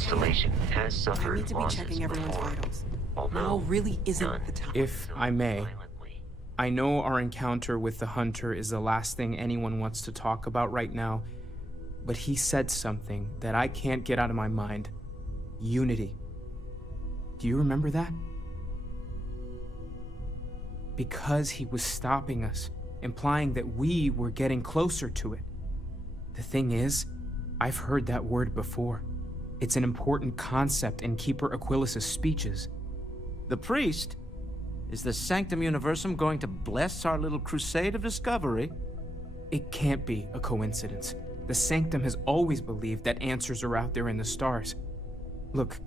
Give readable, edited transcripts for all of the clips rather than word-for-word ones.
constellation has I suffered need to be losses checking everyone's before, vitals. although Now really none isn't the time. If so I may, violently. I know our encounter with the Hunter is the last thing anyone wants to talk about right now, but he said something that I can't get out of my mind. Unity. Do you remember that? Because he was stopping us, implying that we were getting closer to it. The thing is, I've heard that word before. It's an important concept in Keeper Aquilas's speeches. The priest? Is the Sanctum Universum going to bless our little crusade of discovery? It can't be a coincidence. The Sanctum has always believed that answers are out there in the stars. Look,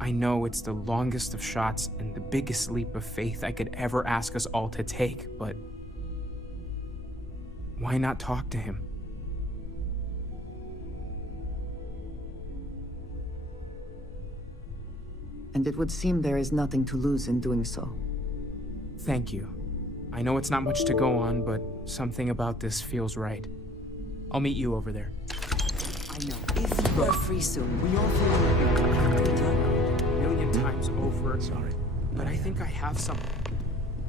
I know it's the longest of shots and the biggest leap of faith I could ever ask us all to take, but why not talk to him? And it would seem there is nothing to lose in doing so. Thank you. I know it's not much to go on, but something about this feels right. I'll meet you over there. I know. If you are free soon, we all feel like you're A million times over. Sorry. But I think I have something.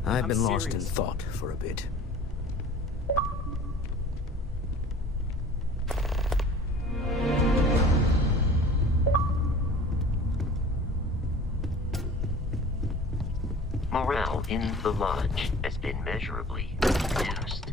I've been lost in serious. thought for a bit. Morale in the lodge has been measurably reduced.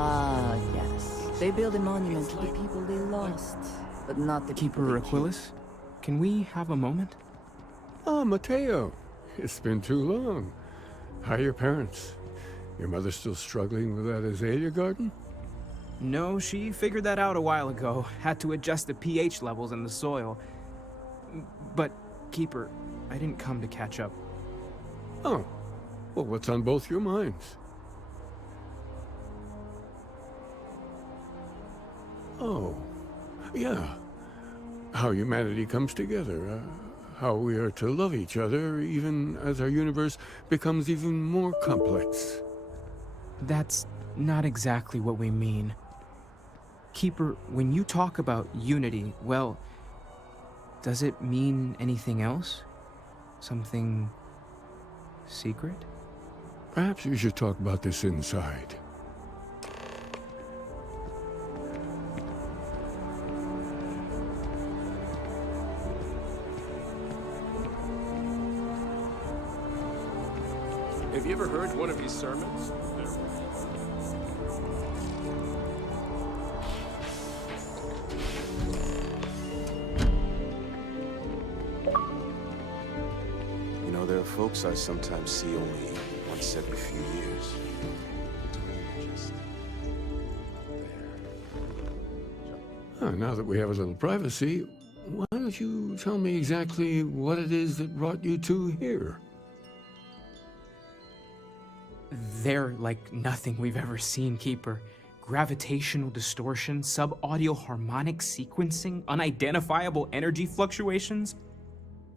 Ah, yes. They build a monument to the people they lost, but not the people Keeper they killed. Aquilas, can we have a moment? Ah, Mateo. It's been too long. How are your parents? Your mother still struggling with that azalea garden? No, she figured that out a while ago. Had to adjust the pH levels in the soil. But, Keeper, I didn't come to catch up. Oh. Well, what's on both your minds? Oh. Yeah. How humanity comes together. How we are to love each other even as our universe becomes even more complex. That's not exactly what we mean. Keeper, when you talk about unity, well, does it mean anything else? Something secret? Perhaps you should talk about this inside. Have you ever heard one of his sermons? You know, there are folks I sometimes see only once every few years. Just there. Now that we have a little privacy, why don't you tell me exactly what it is that brought you two here? They're like nothing we've ever seen, Keeper. Gravitational distortion, sub-audio harmonic sequencing, unidentifiable energy fluctuations.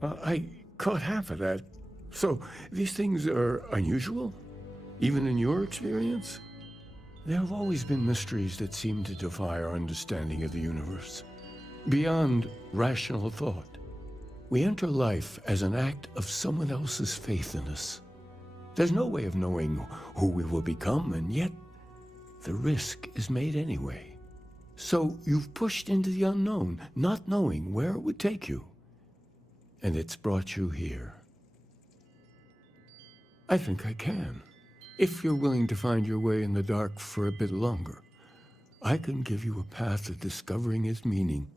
I caught half of that. So, these things are unusual? Even in your experience? There have always been mysteries that seem to defy our understanding of the universe. Beyond rational thought. We enter life as an act of someone else's faith in us. There's no way of knowing who we will become, and yet the risk is made anyway. So you've pushed into the unknown, not knowing where it would take you. And it's brought you here. I think I can. If you're willing to find your way in the dark for a bit longer, I can give you a path to discovering its meaning.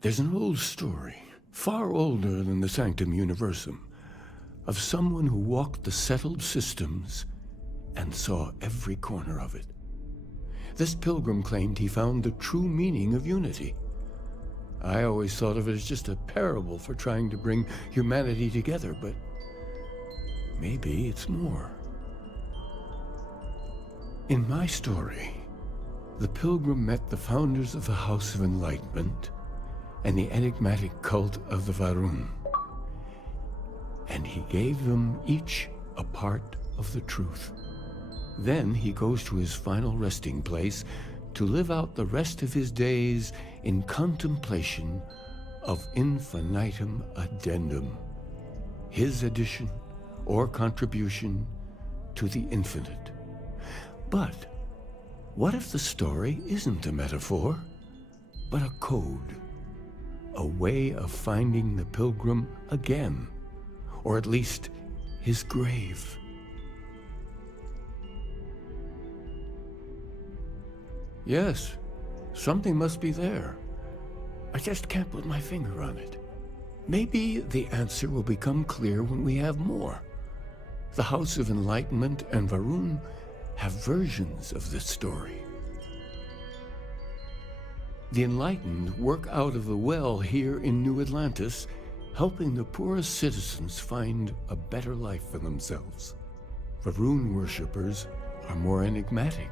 There's an old story, far older than the Sanctum Universum, of someone who walked the settled systems and saw every corner of it. This pilgrim claimed he found the true meaning of unity. I always thought of it as just a parable for trying to bring humanity together, but maybe it's more. In my story, the pilgrim met the founders of the House of Enlightenment and the enigmatic cult of the Varun, and he gave them each a part of the truth. Then he goes to his final resting place to live out the rest of his days in contemplation of infinitum addendum, his addition or contribution to the infinite. But what if the story isn't a metaphor, but a code, a way of finding the pilgrim again, or at least his grave? Yes, something must be there. I just can't put my finger on it. Maybe the answer will become clear when we have more. The House of Enlightenment and Varun have versions of this story. The Enlightened work out of the well here in New Atlantis, helping the poorest citizens find a better life for themselves. Varun worshippers are more enigmatic,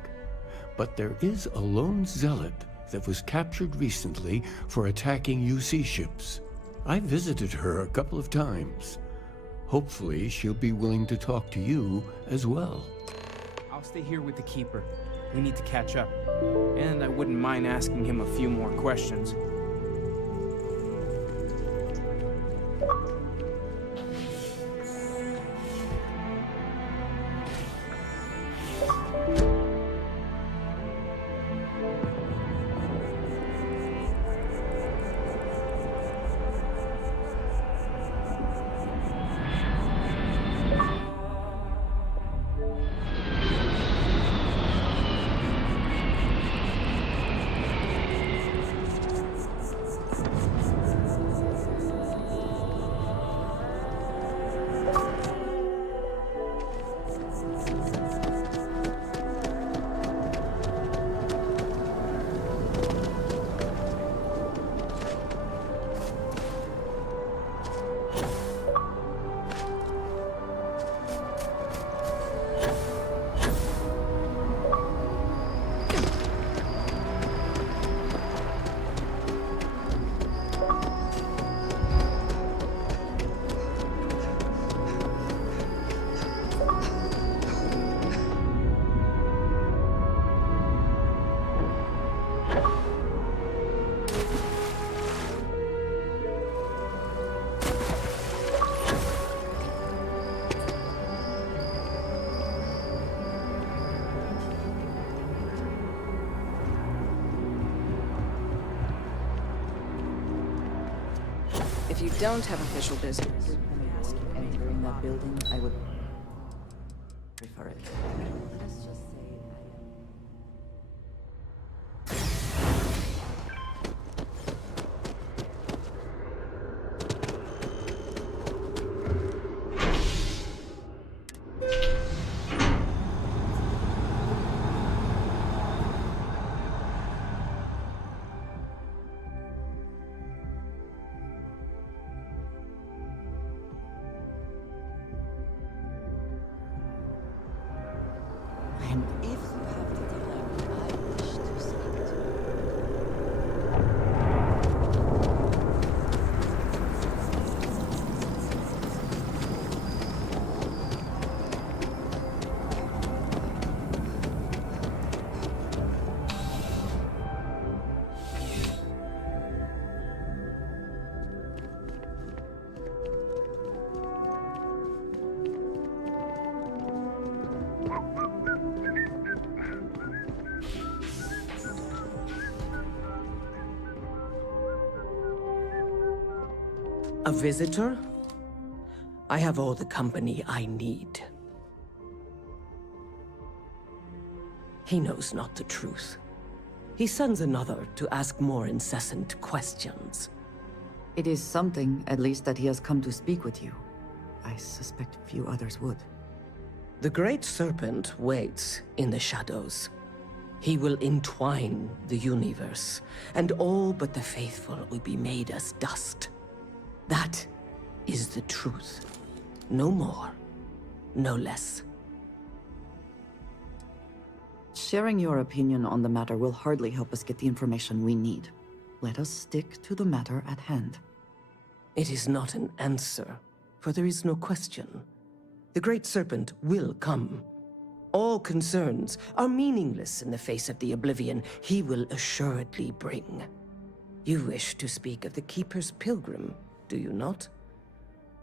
but there is a lone zealot that was captured recently for attacking UC ships. I visited her a couple of times. Hopefully, she'll be willing to talk to you as well. I'll stay here with the Keeper. We need to catch up. And I wouldn't mind asking him a few more questions. If you don't have official business, Entering that building, I would prefer it. Let's just say and if you have the time, I wish to speak to you. A visitor? I have all the company I need. He knows not the truth. He sends another to ask more incessant questions. It is something, at least, that he has come to speak with you. I suspect few others would. The Great Serpent waits in the shadows. He will entwine the universe, and all but the faithful will be made as dust. That is the truth. No more, no less. Sharing your opinion on the matter will hardly help us get the information we need. Let us stick to the matter at hand. It is not an answer, for there is no question. The Great Serpent will come. All concerns are meaningless in the face of the oblivion he will assuredly bring. You wish to speak of the Keeper's Pilgrim, do you not?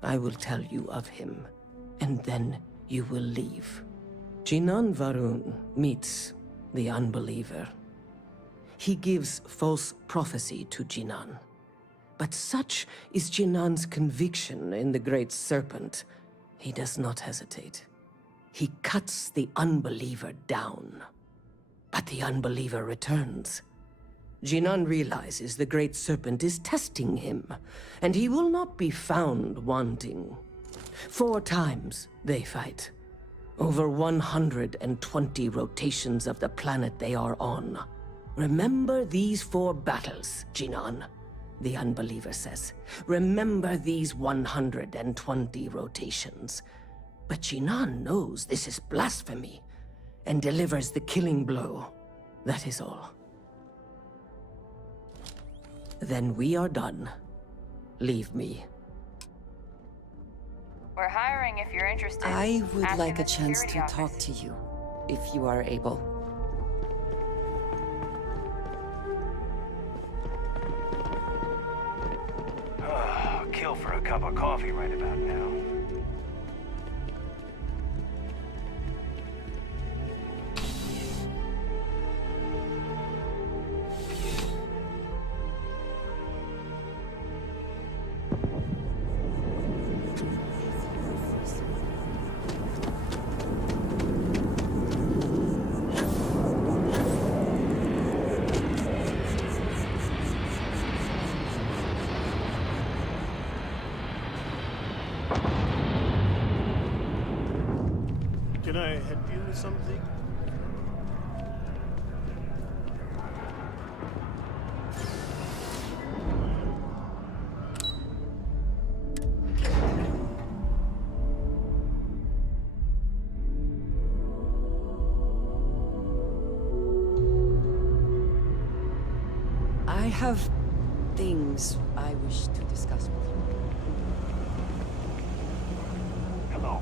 I will tell you of him, and then you will leave. Jinan Varun meets the unbeliever. He gives false prophecy to Jinan. But such is Jinan's conviction in the Great Serpent, he does not hesitate. He cuts the unbeliever down. But the unbeliever returns. Jinan realizes the Great Serpent is testing him, and he will not be found wanting. 4 times they fight. Over 120 rotations of the planet they are on. Remember these 4 battles, Jinan, the unbeliever says. Remember these 120 rotations. But Jinan knows this is blasphemy, and delivers the killing blow. That is all. Then we are done. Leave me. We're hiring if you're interested. I would Ask like in a the chance to security talk office. to you, if you are able. Kill for a cup of coffee right about now. Can I help you with something? I have things I wish to discuss with you. Hello.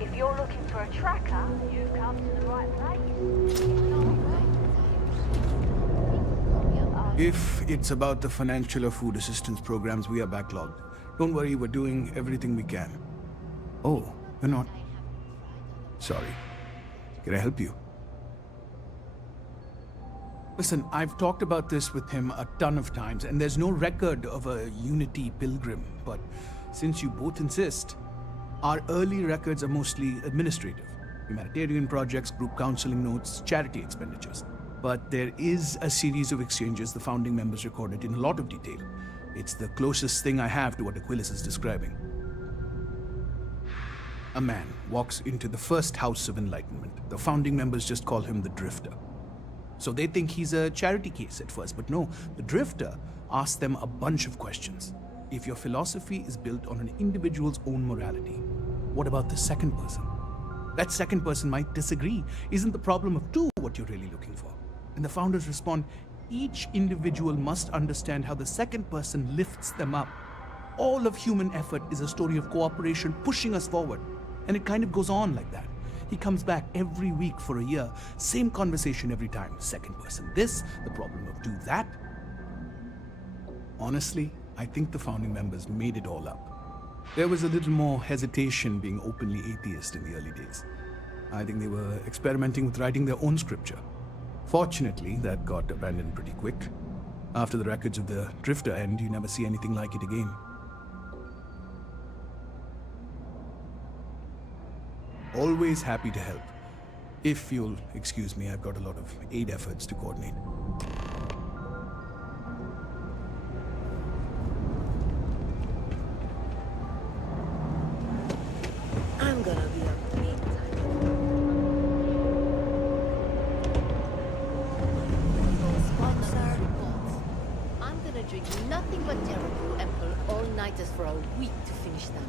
If you're looking for a tracker, you come to the right place. If it's about the financial or food assistance programs, we are backlogged. Don't worry, we're doing everything we can. Oh, you're not. Sorry. Can I help you? Listen, I've talked about this with him a ton of times, and there's no record of a Unity pilgrim. But since you both insist, our early records are mostly administrative. Humanitarian projects, group counseling notes, charity expenditures. But there is a series of exchanges the founding members recorded in a lot of detail. It's the closest thing I have to what Aquilus is describing. A man walks into the first house of enlightenment. The founding members just call him the Drifter. So they think he's a charity case at first, but no, the Drifter asks them a bunch of questions. If your philosophy is built on an individual's own morality, what about the second person? That second person might disagree. Isn't the problem of 2 what you're really looking for? And the founders respond, each individual must understand how the second person lifts them up. All of human effort is a story of cooperation pushing us forward. And it kind of goes on like that. He comes back every week for a year. Same conversation every time. Second person this, the problem of 2 that. Honestly, I think the founding members made it all up. There was a little more hesitation being openly atheist in the early days. I think they were experimenting with writing their own scripture. Fortunately, that got abandoned pretty quick. After the records of the Drifter end, you never see anything like it again. Always happy to help. If you'll excuse me, I've got a lot of aid efforts to coordinate. I'm gonna be a big Sponsor reports. I'm gonna drink nothing but terrible and pull all-nighters for a week to finish them.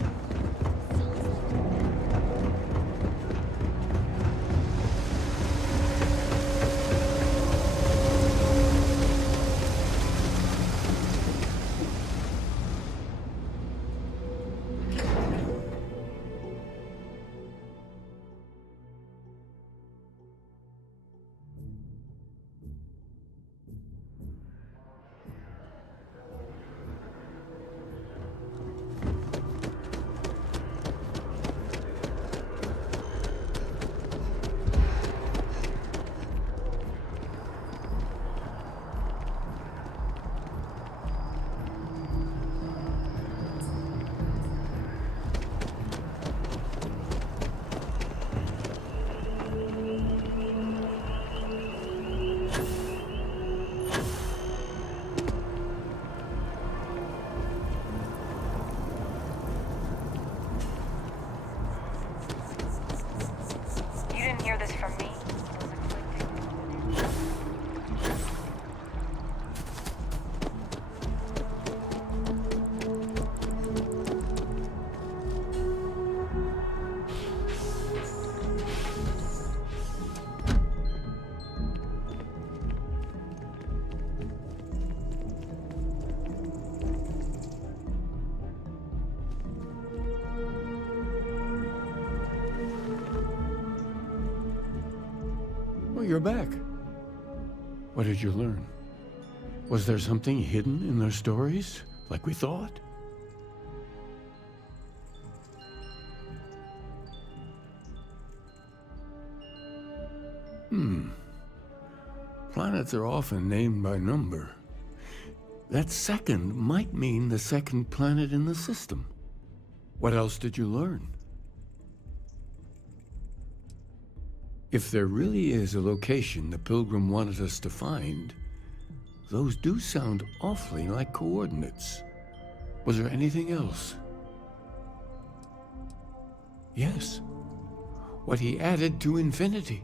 You didn't hear this from me? Well, you're back. What did you learn? Was there something hidden in their stories, like we thought? Planets are often named by number. That second might mean the second planet in the system. What else did you learn? If there really is a location the Pilgrim wanted us to find, those do sound awfully like coordinates. Was there anything else? Yes. What he added to infinity.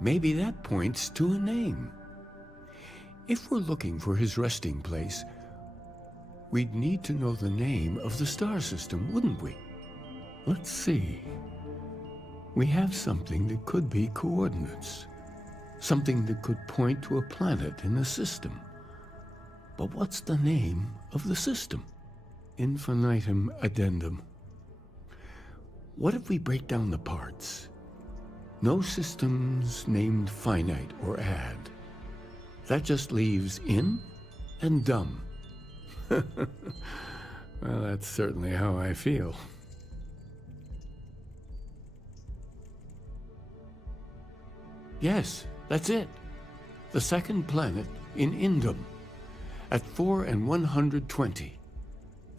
Maybe that points to a name. If we're looking for his resting place, we'd need to know the name of the star system, wouldn't we? Let's see. We have something that could be coordinates. Something that could point to a planet in the system. But what's the name of the system? Infinitum addendum. What if we break down the parts? No systems named finite or add. That just leaves in and dumb. Well, that's certainly how I feel. Yes, that's it. The second planet in Indum, at 4 and 120.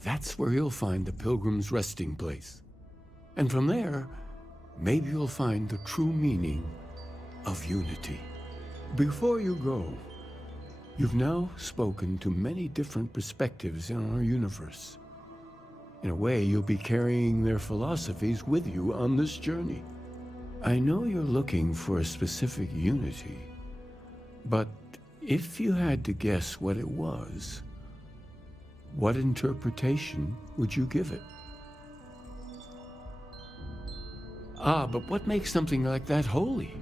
That's where you'll find the Pilgrim's resting place. And from there, maybe you'll find the true meaning of unity. Before you go, you've now spoken to many different perspectives in our universe. In a way, you'll be carrying their philosophies with you on this journey. I know you're looking for a specific unity, but if you had to guess what it was, what interpretation would you give it? But what makes something like that holy?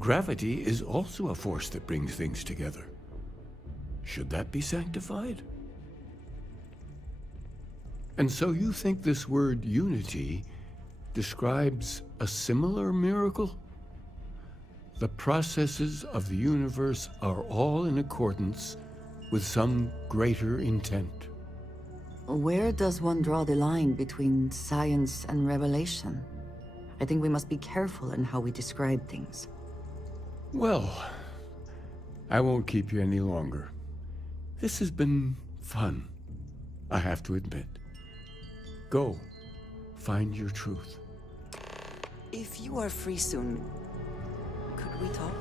Gravity is also a force that brings things together. Should that be sanctified? And so you think this word unity describes a similar miracle? The processes of the universe are all in accordance with some greater intent. Where does one draw the line between science and revelation? I think we must be careful in how we describe things. Well, I won't keep you any longer. This has been fun, I have to admit. Go, find your truth. If you are free soon, could we talk?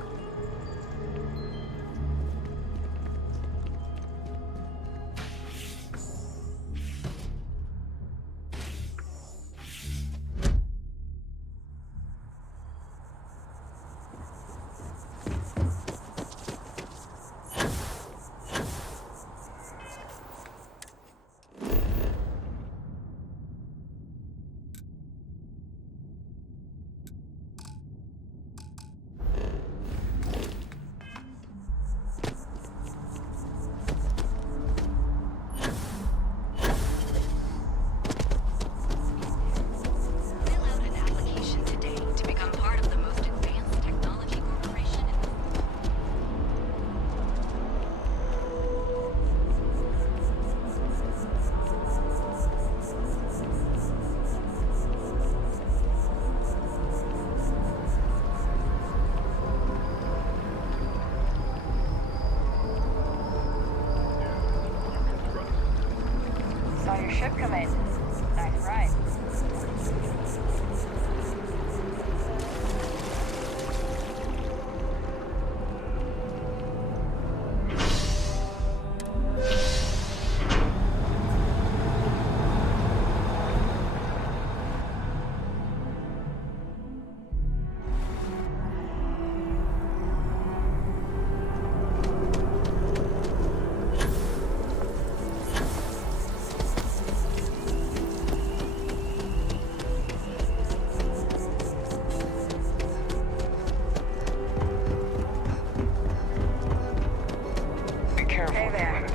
Saw your ship come in. Nice ride. Hey there.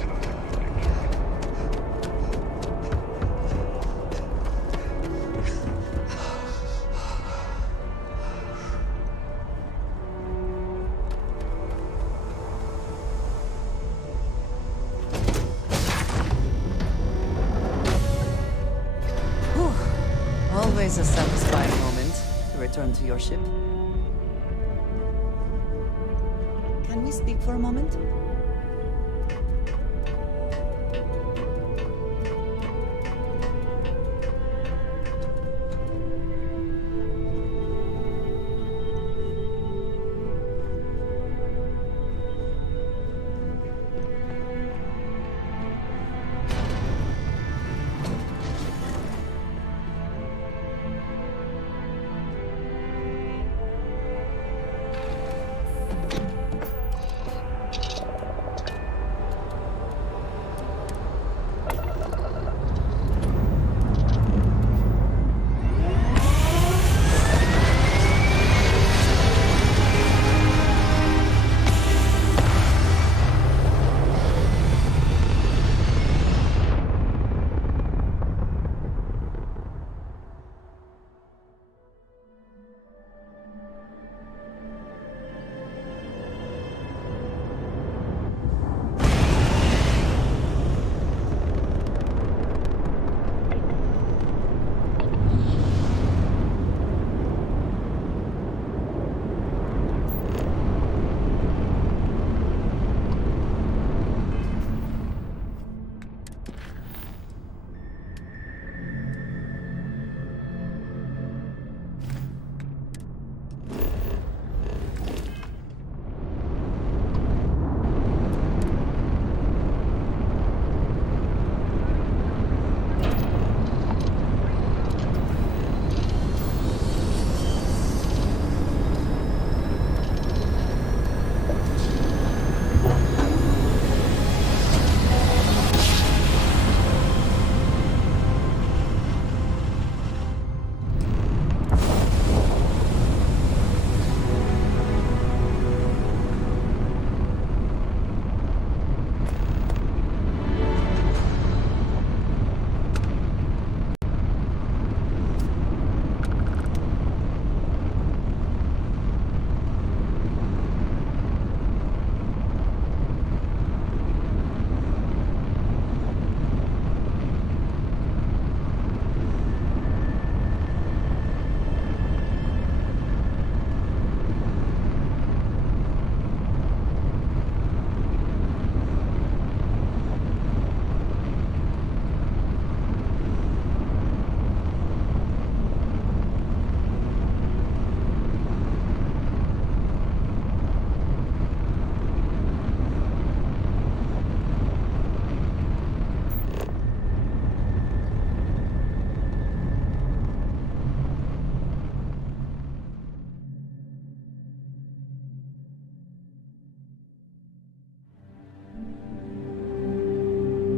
Whew. Always a satisfying moment to return to your ship. Can we speak for a moment?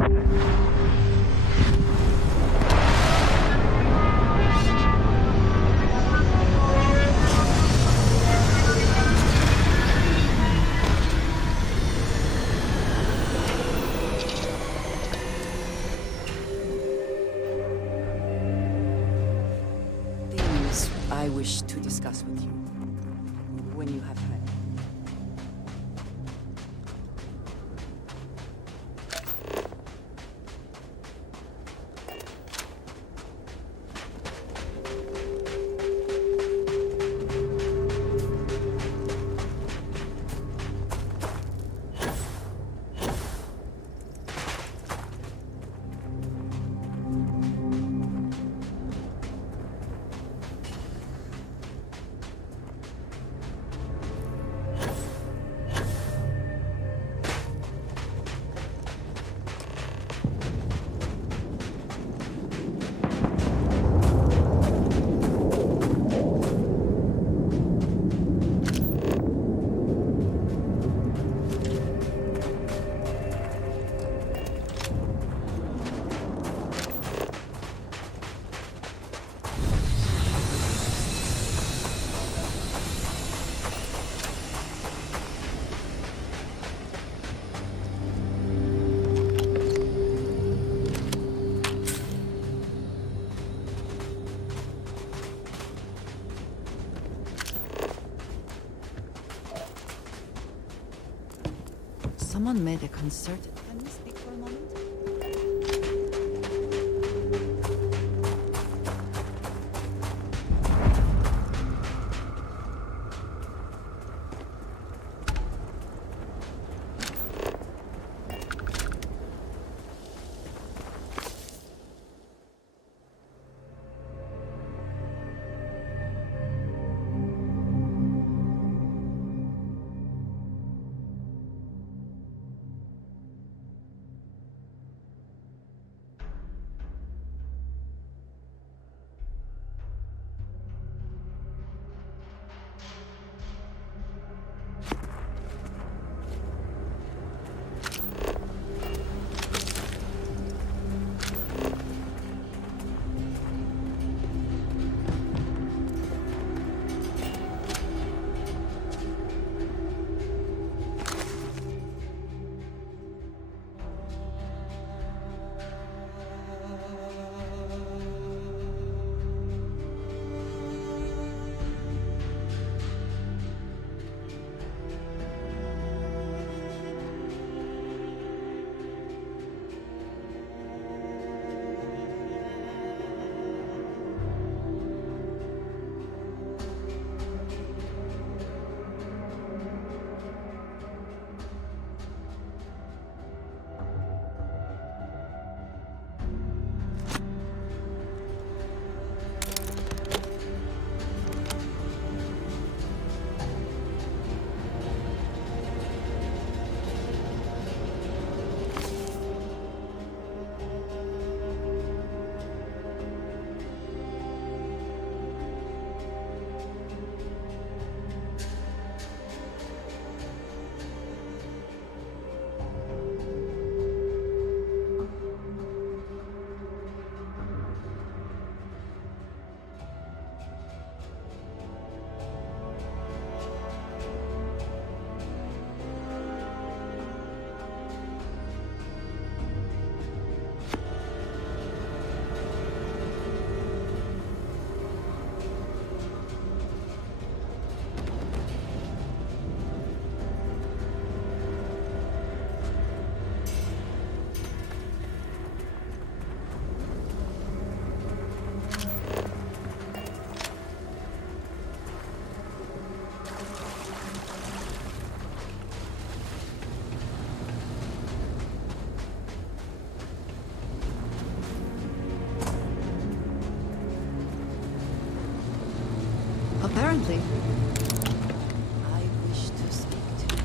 Things I wish to discuss with you when you have time. Someone made a concerted. Can we speak for a moment? Apparently. I wish to speak to you.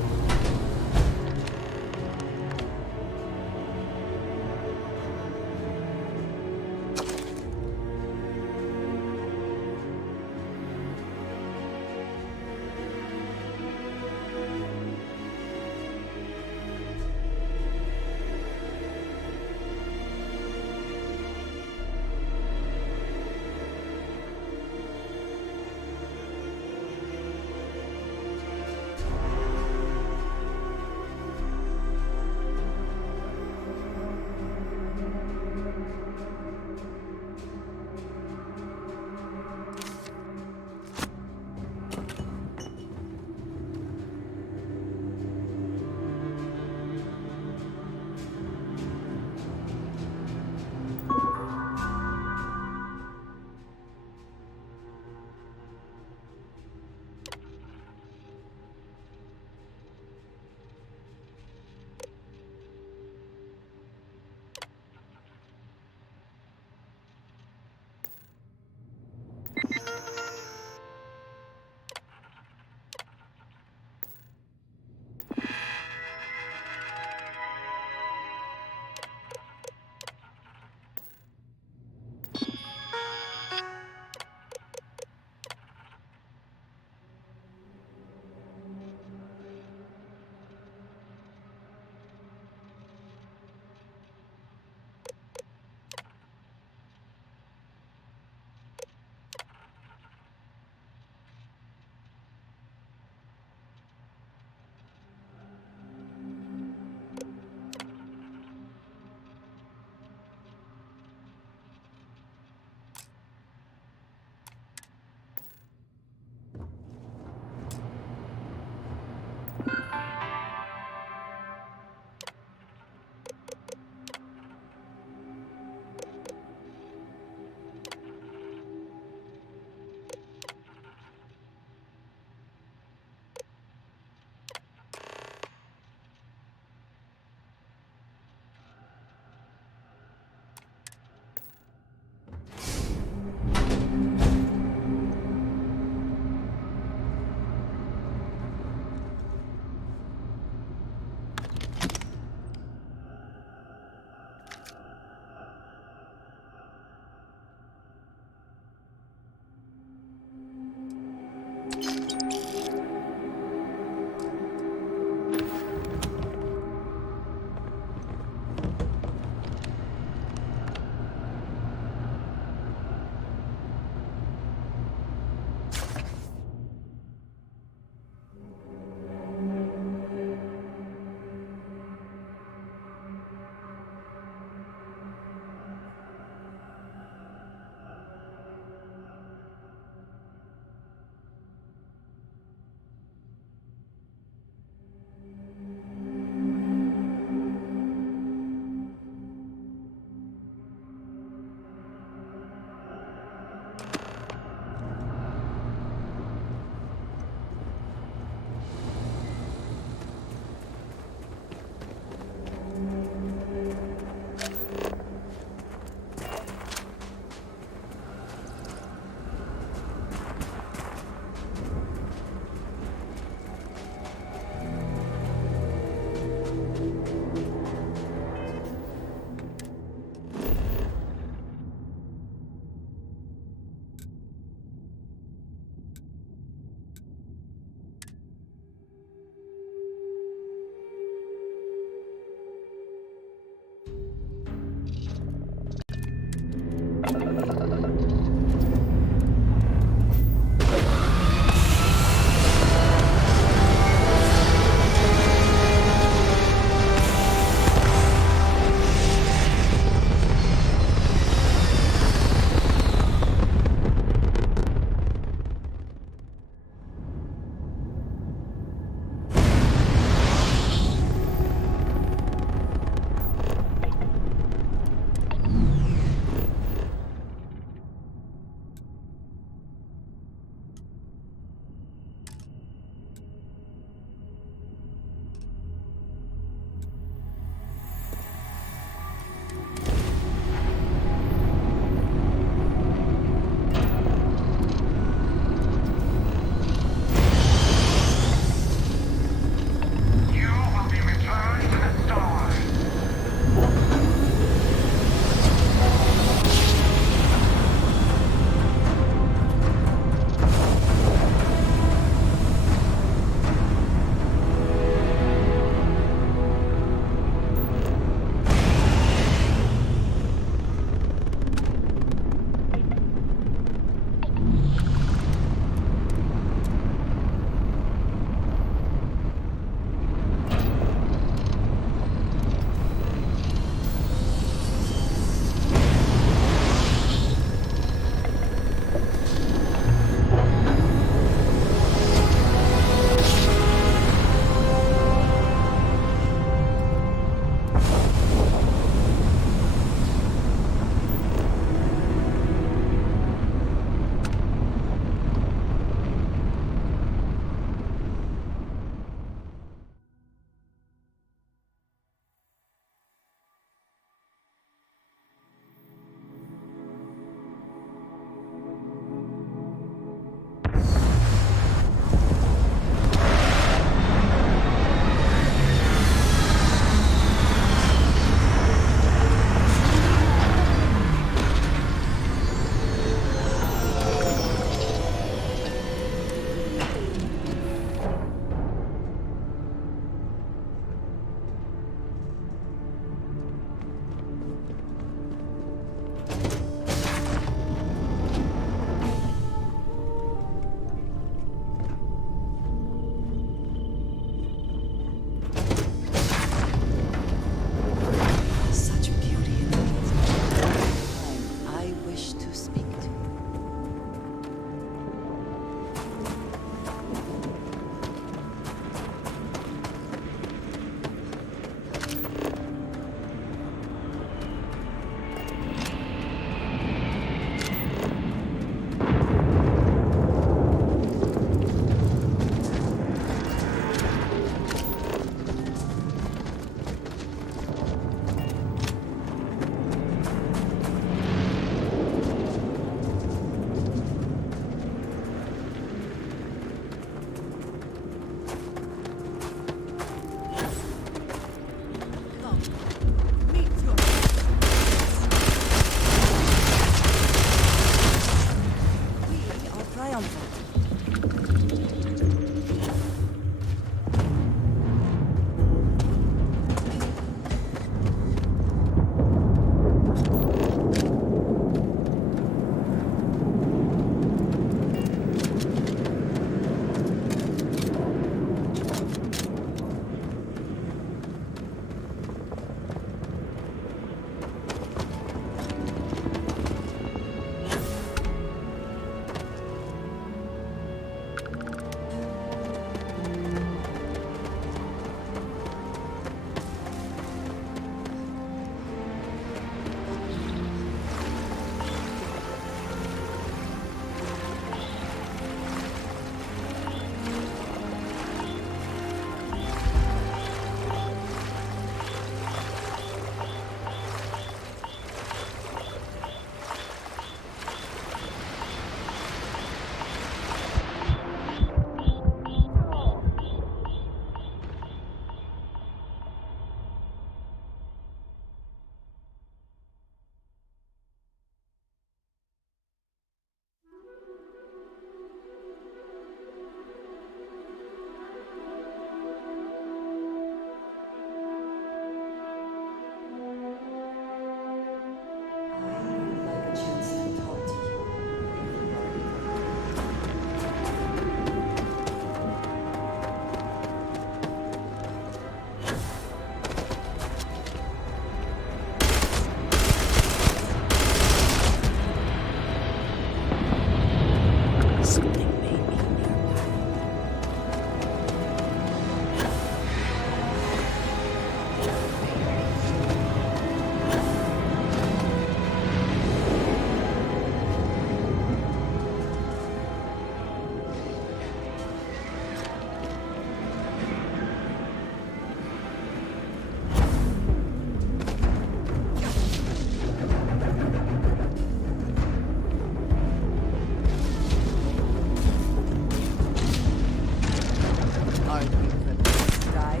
die.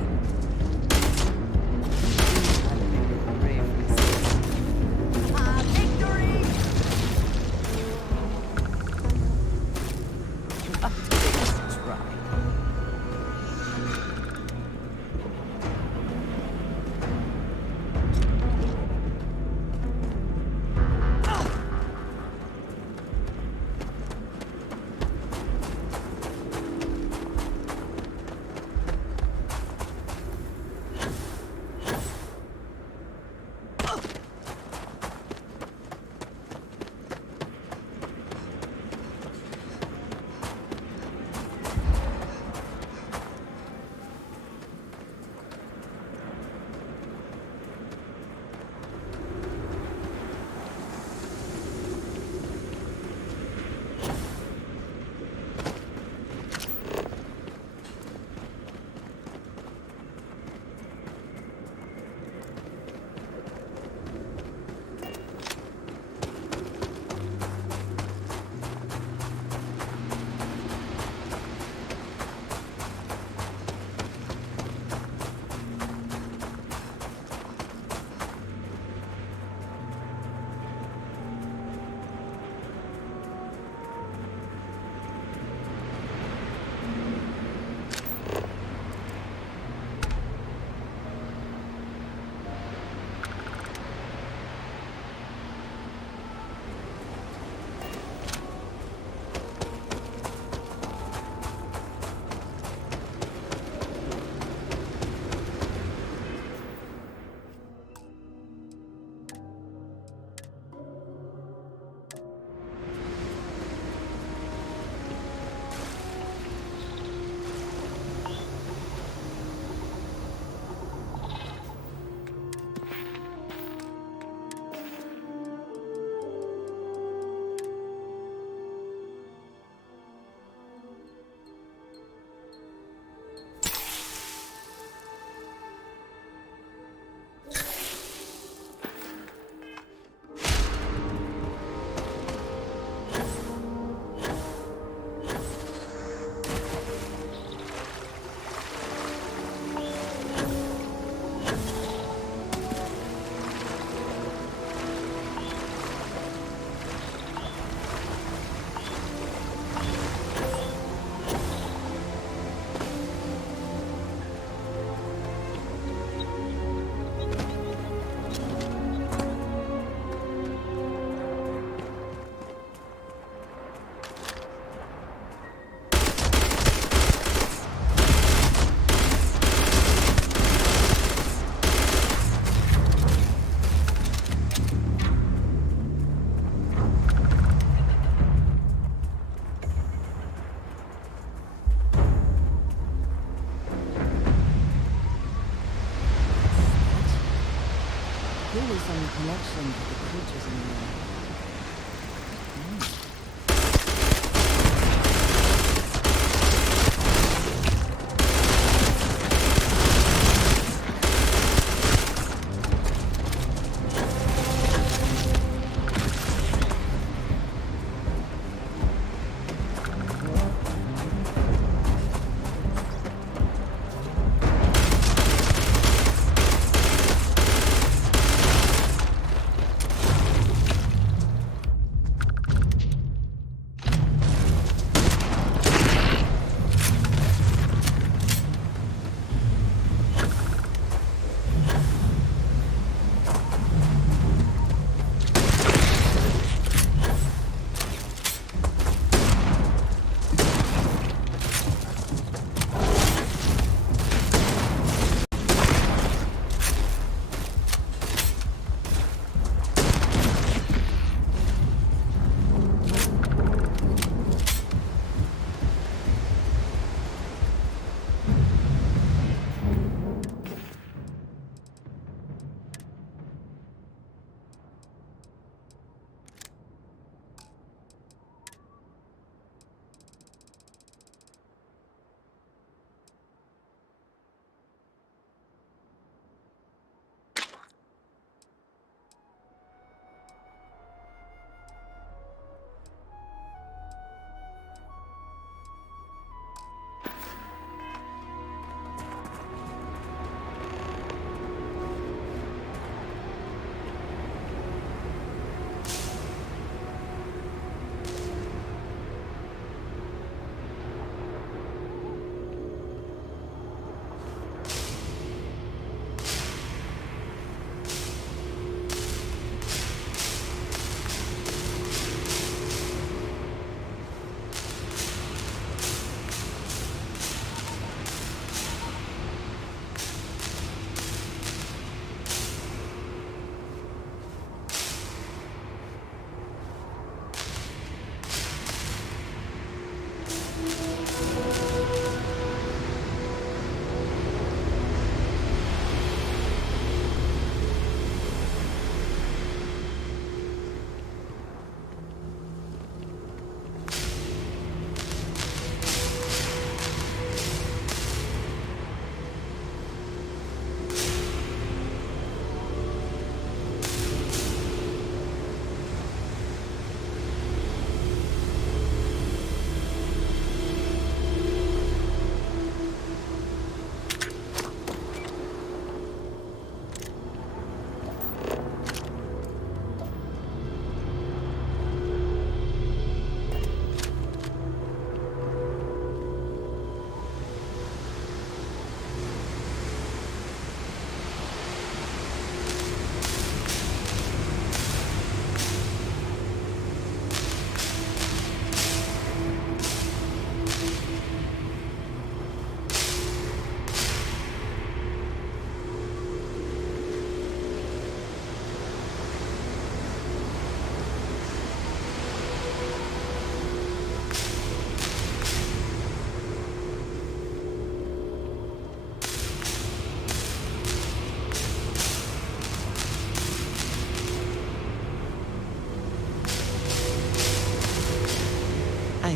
Victory! Up to this try. Clearly some connection to the creatures in the room.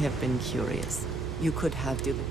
have been curious. You could have delivered.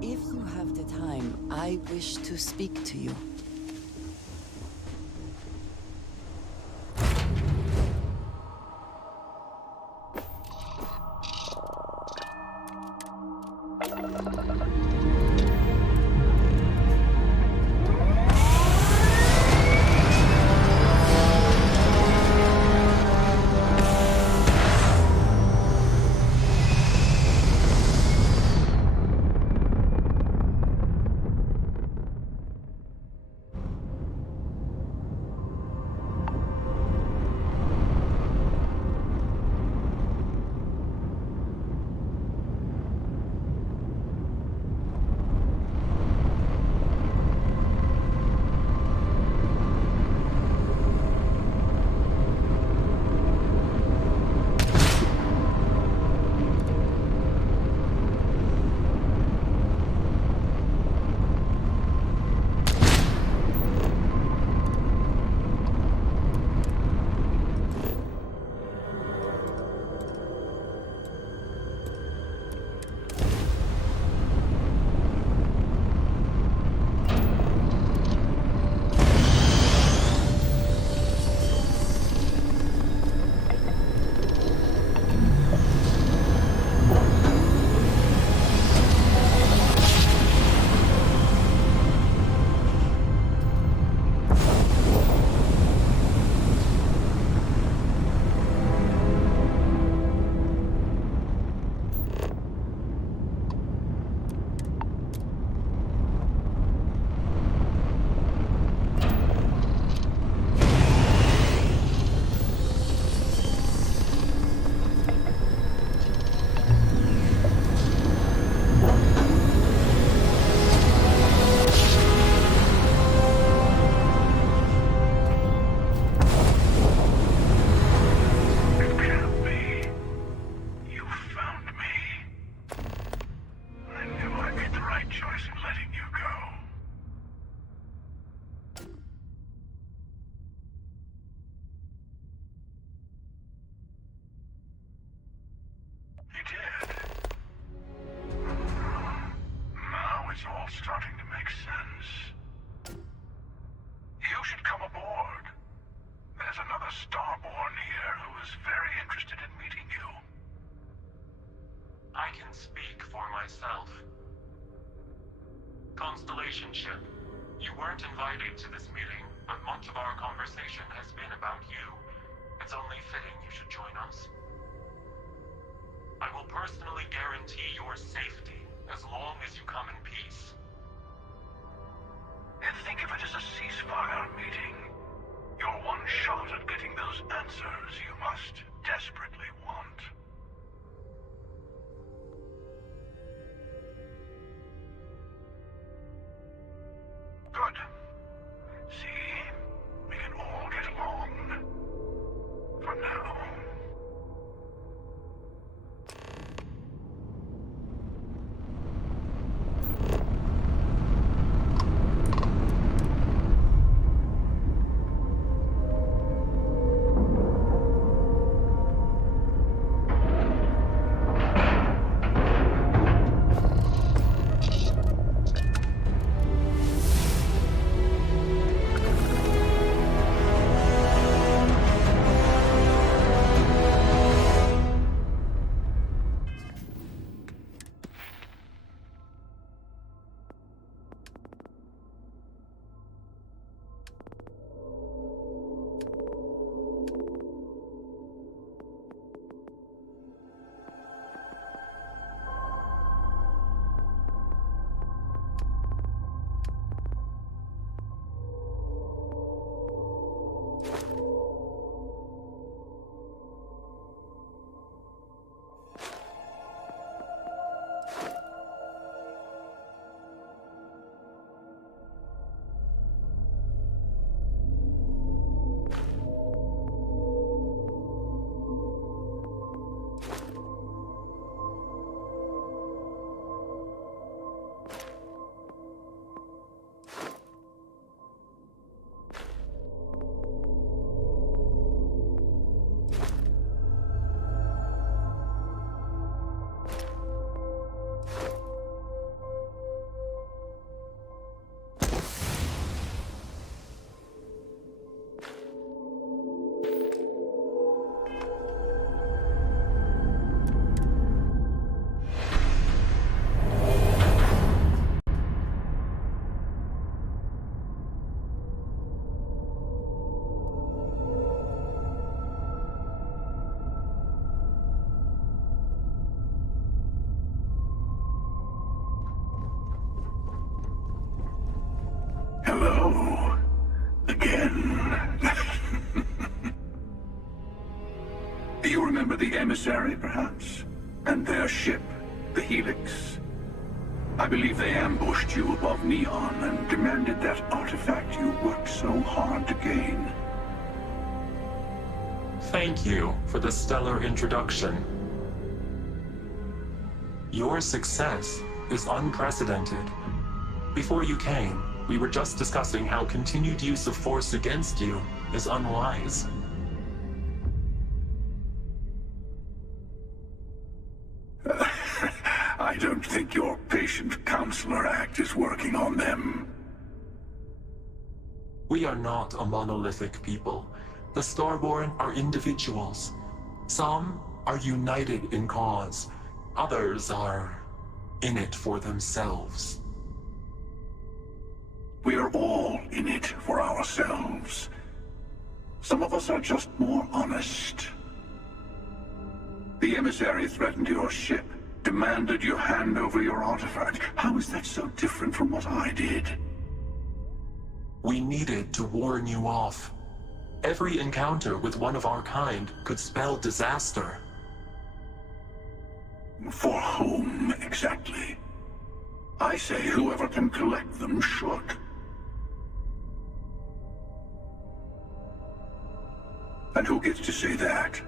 If you have the time, I wish to speak to you. starting to make sense. You should come aboard. There's another Starborn here who is very interested in meeting you. I can speak for myself. Constellation ship, you weren't invited to this meeting, but much of our conversation has been about you. It's only fitting you should join us. I will personally guarantee your safety as long as you come the Emissary, perhaps? And their ship, the Helix? I believe they ambushed you above Neon and demanded that artifact you worked so hard to gain. Thank you for the stellar introduction. Your success is unprecedented. Before you came, we were just discussing how continued use of force against you is unwise. I don't think your patient counselor act is working on them. We are not a monolithic people. The Starborn are individuals. Some are united in cause. Others are in it for themselves. We are all in it for ourselves. Some of us are just more honest. The Emissary threatened your ship, demanded you hand over your artifact. How is that so different from what I did? We needed to warn you off. Every encounter with one of our kind could spell disaster. For whom, exactly? I say whoever can collect them should. And who gets to say that?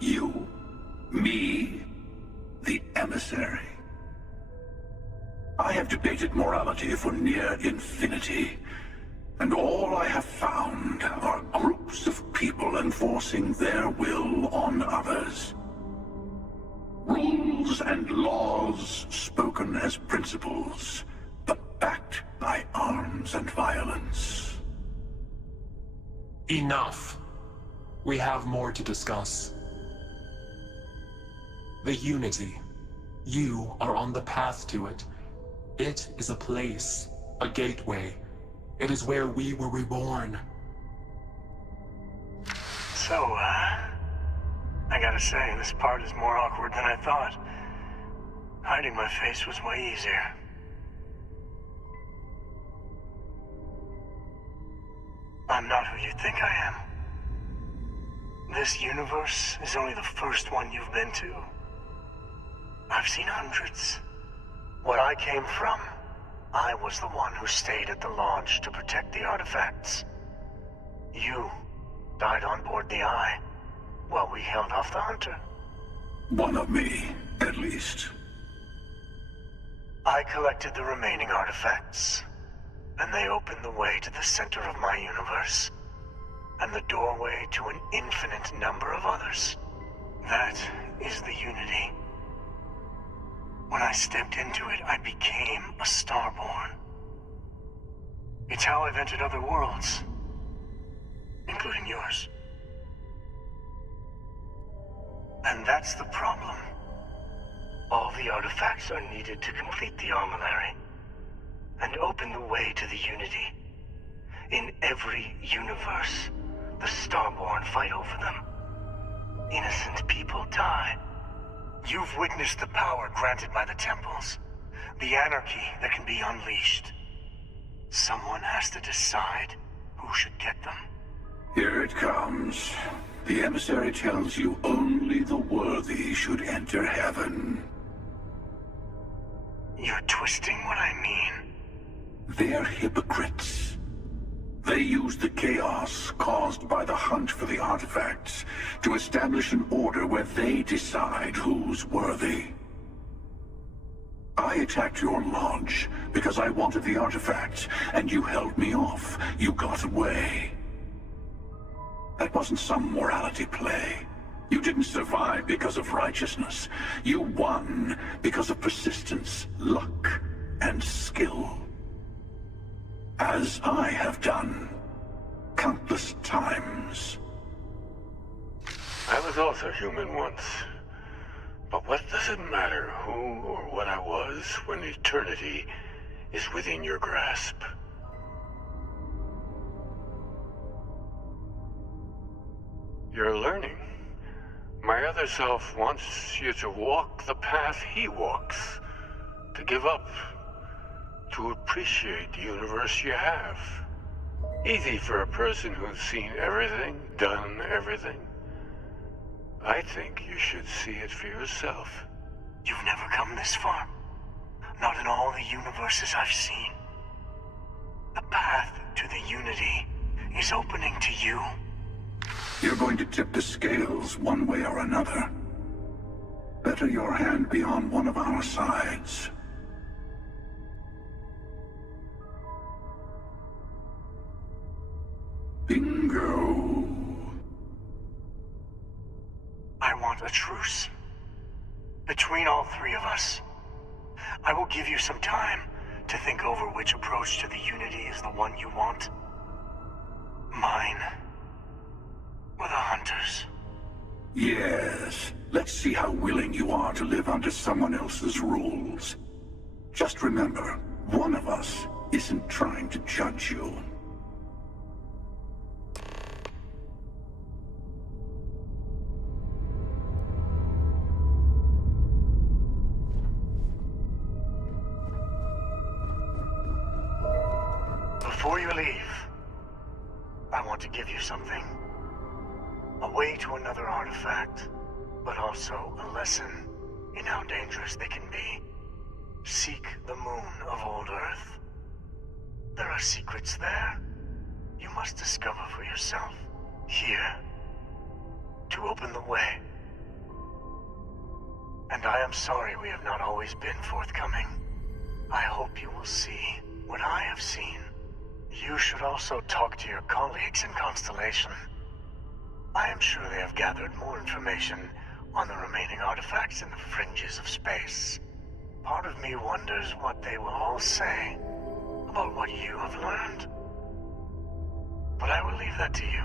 You? Me? The Emissary? I have debated morality for near infinity, and all I have found are groups of people enforcing their will on others. Rules and laws spoken as principles, but backed by arms and violence. Enough. We have more to discuss. The Unity. You are on the path to it. It is a place, a gateway. It is where we were reborn. So, I gotta say, this part is more awkward than I thought. Hiding my face was way easier. I'm not who you think I am. This universe is only the first one you've been to. I've seen hundreds. What I came from, I was the one who stayed at the launch to protect the artifacts. You died on board the Eye, while we held off the Hunter. One of me, at least. I collected the remaining artifacts, and they opened the way to the center of my universe, and the doorway to an infinite number of others. That is the Unity. When I stepped into it, I became a Starborn. It's how I've entered other worlds, including yours. And that's the problem. All the artifacts are needed to complete the Armillary and open the way to the Unity. In every universe, the Starborn fight over them. Innocent people die. You've witnessed the power granted by the temples, the anarchy that can be unleashed. Someone has to decide who should get them. Here it comes. The Emissary tells you only the worthy should enter heaven. You're twisting what I mean. They're hypocrites. They use the chaos caused by the hunt for the artifacts to establish an order where they decide who's worthy. I attacked your lodge because I wanted the artifacts, and you held me off. You got away. That wasn't some morality play. You didn't survive because of righteousness. You won because of persistence, luck, and skill. As I have done, countless times. I was also human once. But what does it matter who or what I was when eternity is within your grasp? You're learning. My other self wants you to walk the path he walks, to give up, to appreciate the universe you have. Easy for a person who's seen everything, done everything. I think you should see it for yourself. You've never come this far. Not in all the universes I've seen. The path to the Unity is opening to you. You're going to tip the scales one way or another. Better your hand be on one of our sides. Bingo. I want a truce. Between all three of us. I will give you some time to think over which approach to the Unity is the one you want. Mine. Or the Hunters. Yes. Let's see how willing you are to live under someone else's rules. Just remember, one of us isn't trying to judge you. Before you leave, I want to give you something. A way to another artifact, but also a lesson in how dangerous they can be. Seek the moon of old Earth. There are secrets there you must discover for yourself. Here, to open the way. And I am sorry we have not always been forthcoming. I hope you will see what I have seen. You should also talk to your colleagues in Constellation. I am sure they have gathered more information on the remaining artifacts in the fringes of space. Part of me wonders what they will all say about what you have learned. But I will leave that to you.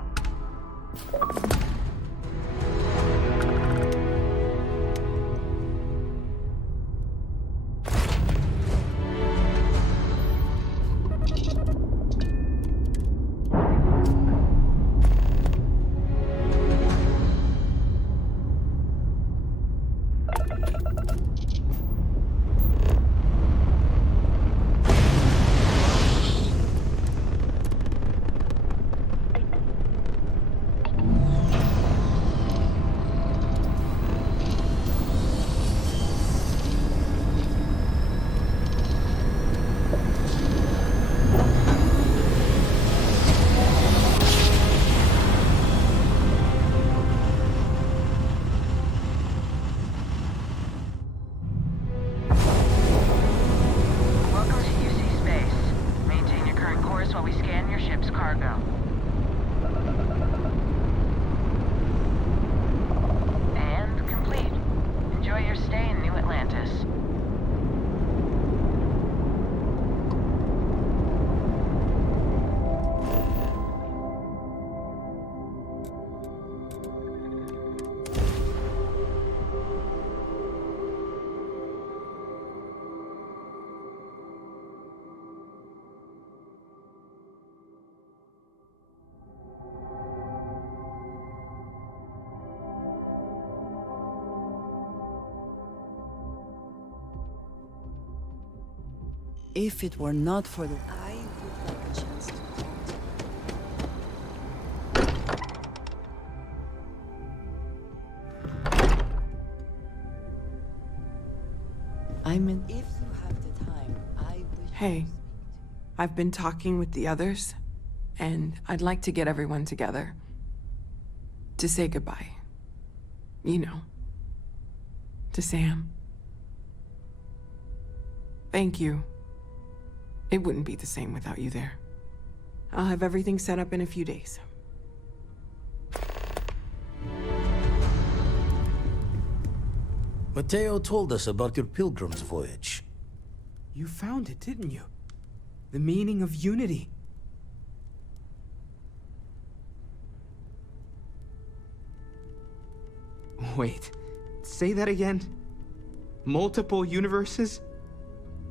If it were not for the... I would like a chance to I mean, if you have the time, I wish... Hey, I've been talking with the others, and I'd like to get everyone together. To say goodbye. You know. To Sam. Thank you. It wouldn't be the same without you there. I'll have everything set up in a few days. Mateo told us about your pilgrim's voyage. You found it, didn't you? The meaning of unity. Wait, say that again? Multiple universes?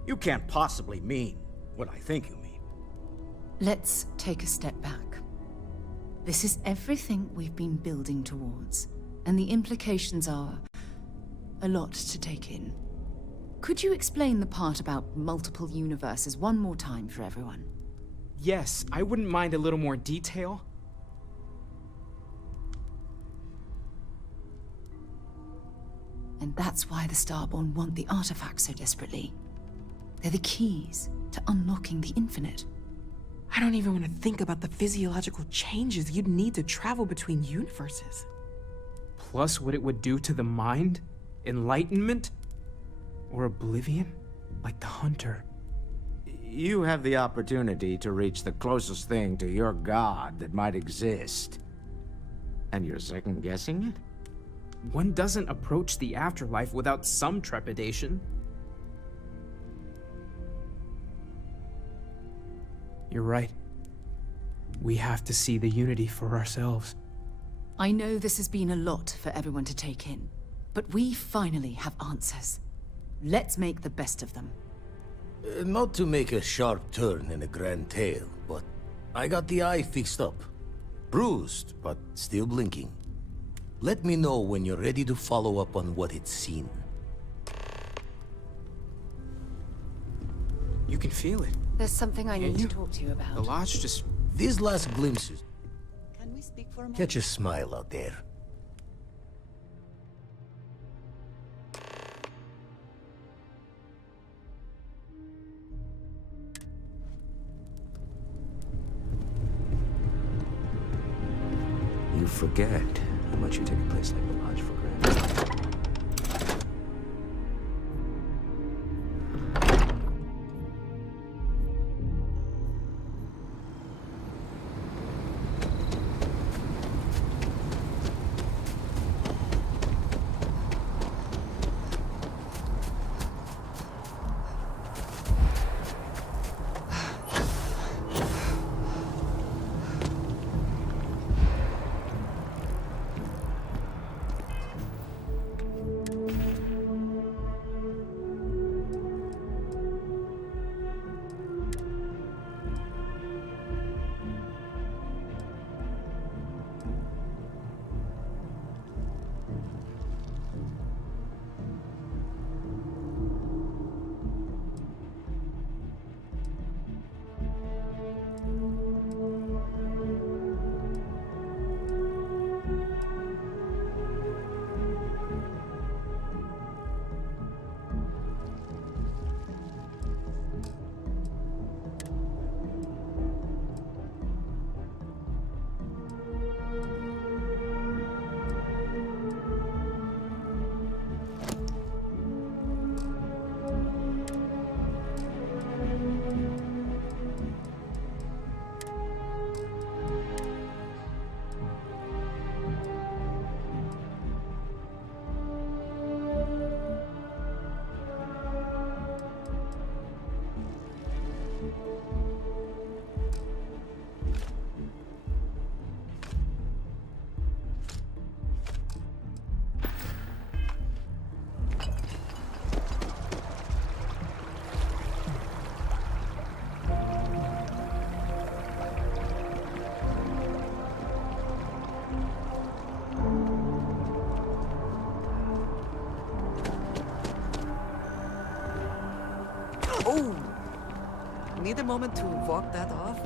You can't possibly mean what I think you mean. Let's take a step back. This is everything we've been building towards, and the implications are a lot to take in. Could you explain the part about multiple universes one more time for everyone? Yes, I wouldn't mind a little more detail. That's why the Starborn want the artifacts so desperately. They're the keys to unlocking the infinite. I don't even want to think about the physiological changes you'd need to travel between universes. Plus what it would do to the mind? Enlightenment? Or oblivion? Like the Hunter. You have the opportunity to reach the closest thing to your god that might exist. And you're second-guessing it? One doesn't approach the afterlife without some trepidation. You're right. We have to see the Unity for ourselves. I know this has been a lot for everyone to take in, but we finally have answers. Let's make the best of them. Not to make a sharp turn in a grand tale, but I got the eye fixed up. Bruised, but still blinking. Let me know when you're ready to follow up on what it's seen. You can feel it. There's something I need to talk to you about. The Lodge just... These last glimpses. Can we speak for a moment? Catch a smile out there. You forget how much you take a place like the Lodge for granted. Oh! Need a moment to walk that off?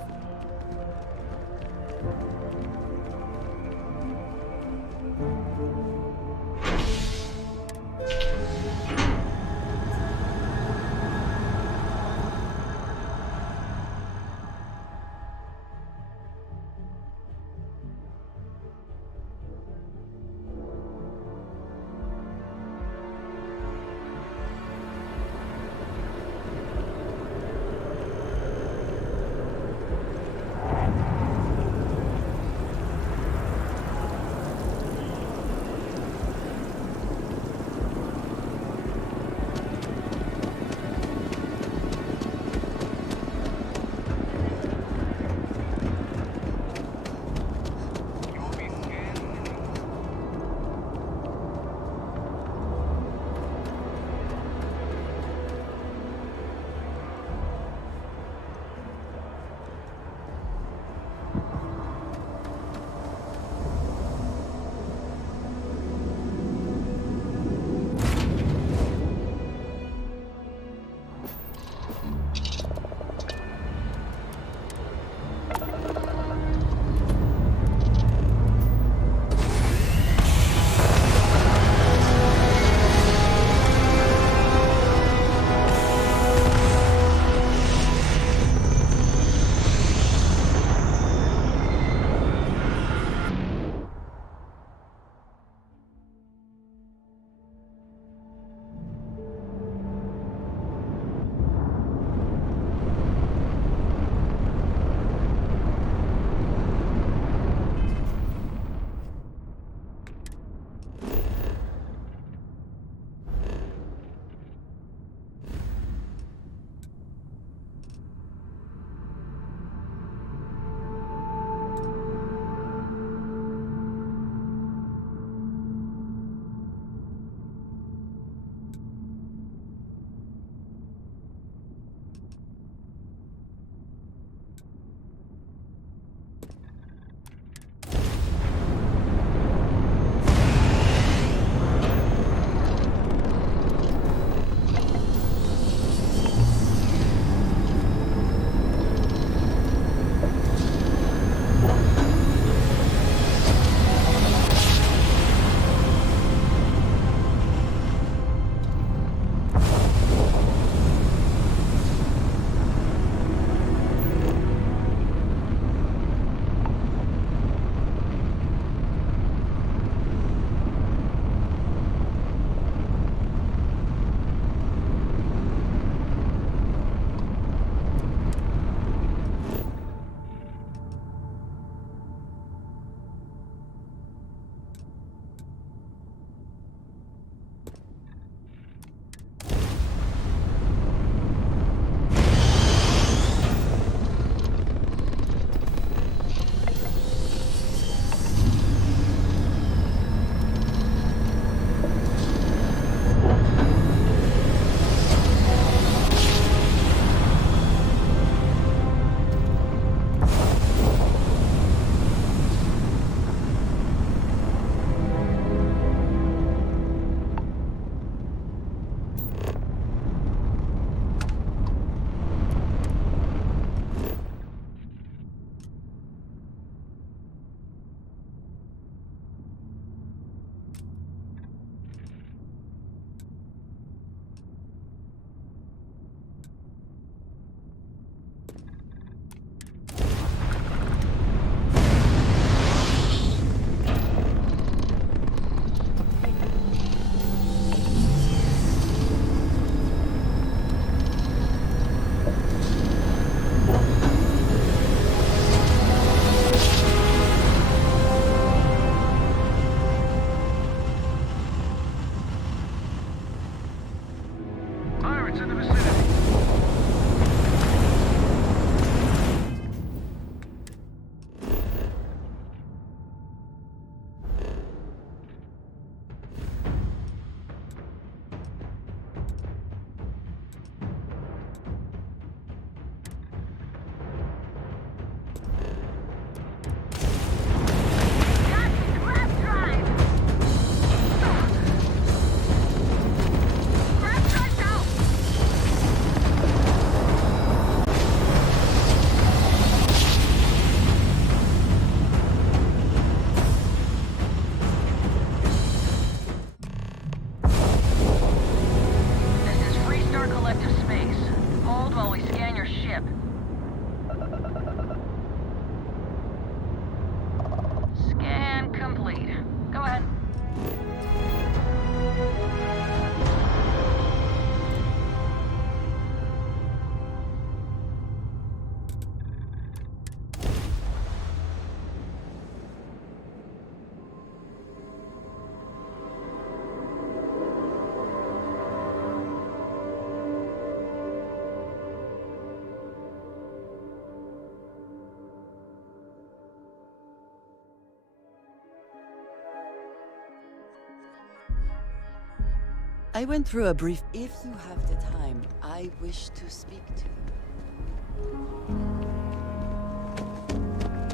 I went through a brief... If you have the time, I wish to speak to you.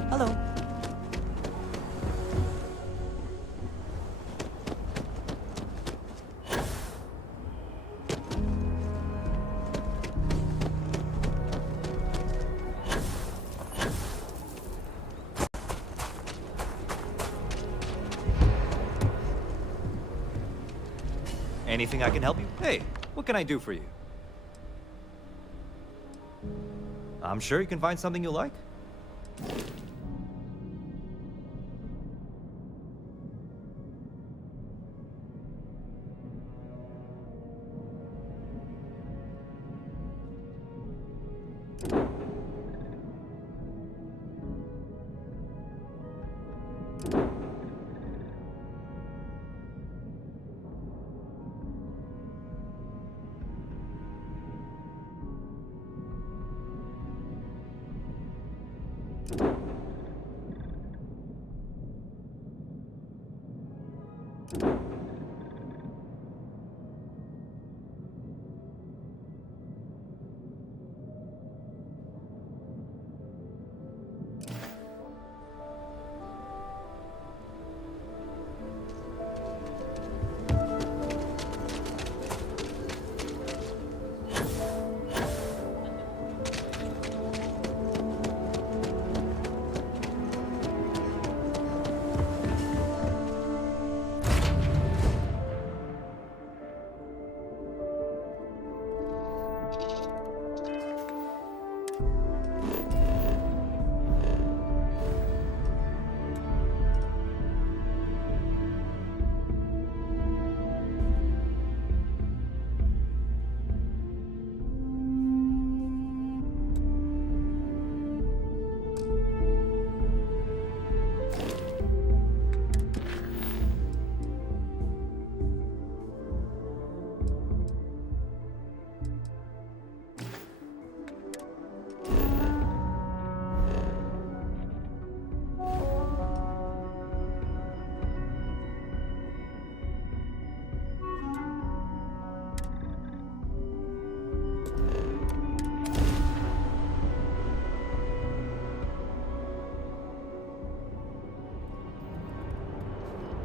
Hello. Anything I can help you? Hey, what can I do for you? I'm sure you can find something you like.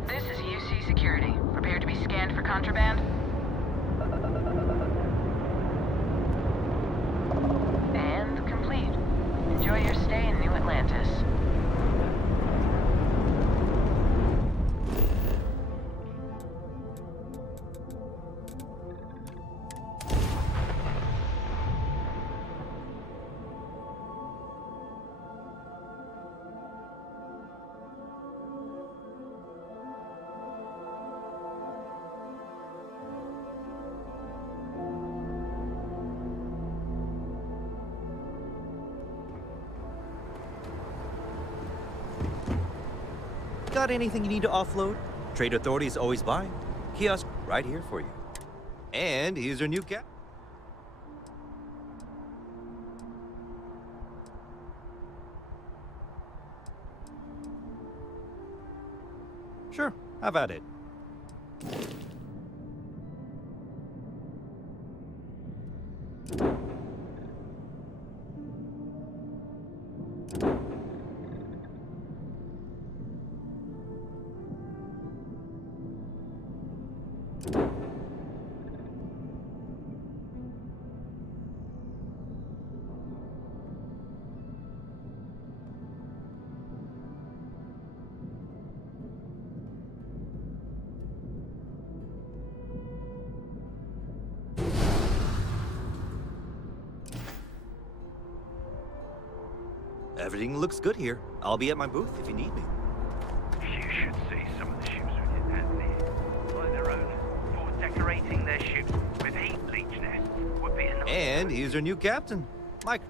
This is UC Security. Prepare to be scanned for contraband. And complete. Enjoy your stay in New Atlantis. Got anything you need to offload? Trade Authority is always buying. Kiosk right here for you. And here's your new cap. Sure, have at it. Everything looks good here. I'll be at my booth if you need me. You should see some of the ships we did have there. Like their own. For decorating their ships with heat bleach nests would be enough. And here's your new captain, Mike.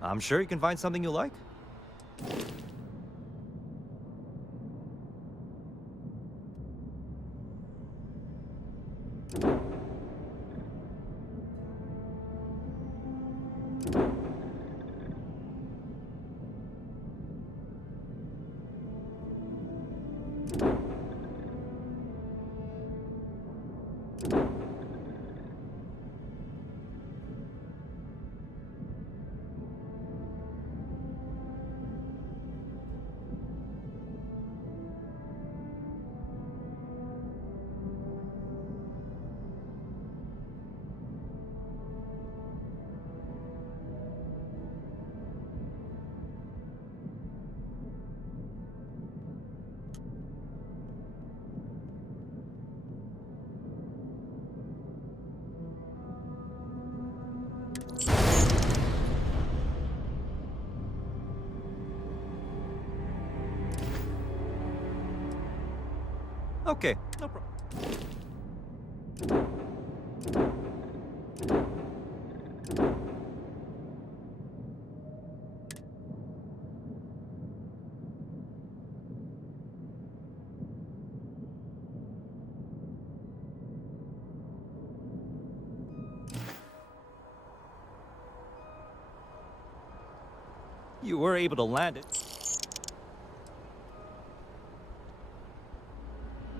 I'm sure you can find something you like. Okay, no problem. You were able to land it.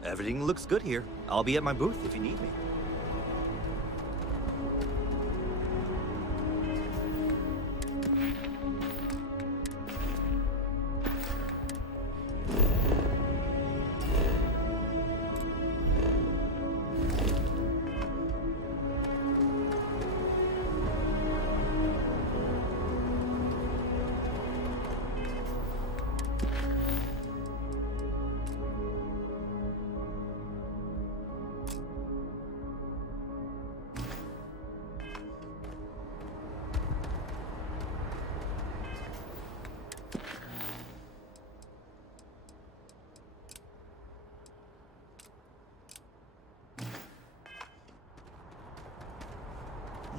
Everything looks good here. I'll be at my booth if you need me.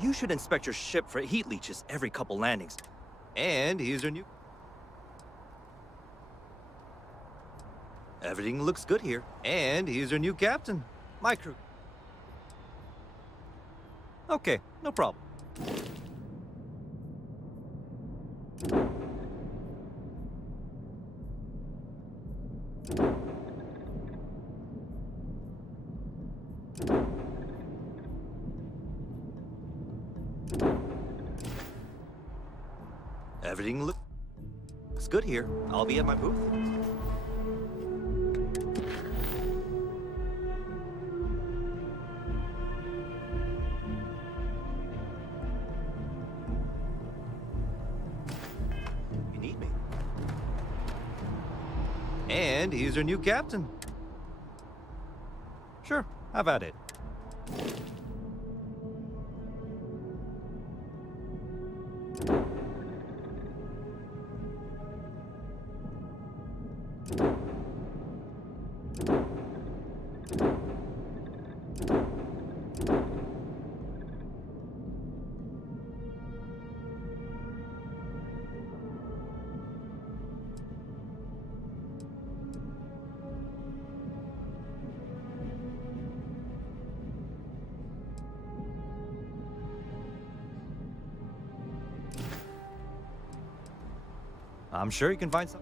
You should inspect your ship for heat leeches every couple landings. And here's your new... Everything looks good here. And here's your new captain. My crew. Okay, no problem. Everything looks good here. I'll be at my booth. You need me. And here's your new captain. Sure, have at it. I'm sure you can find some.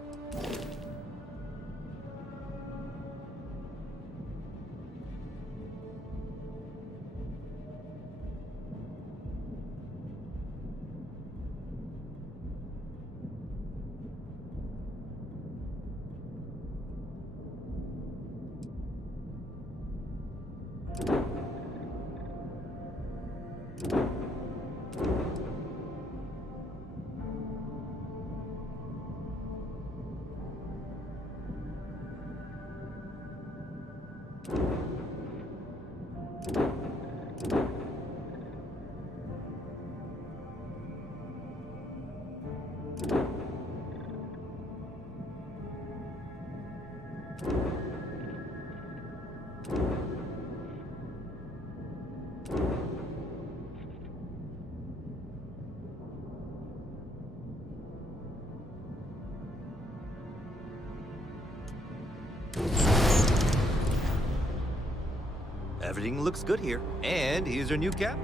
Everything looks good here. And here's your new cap.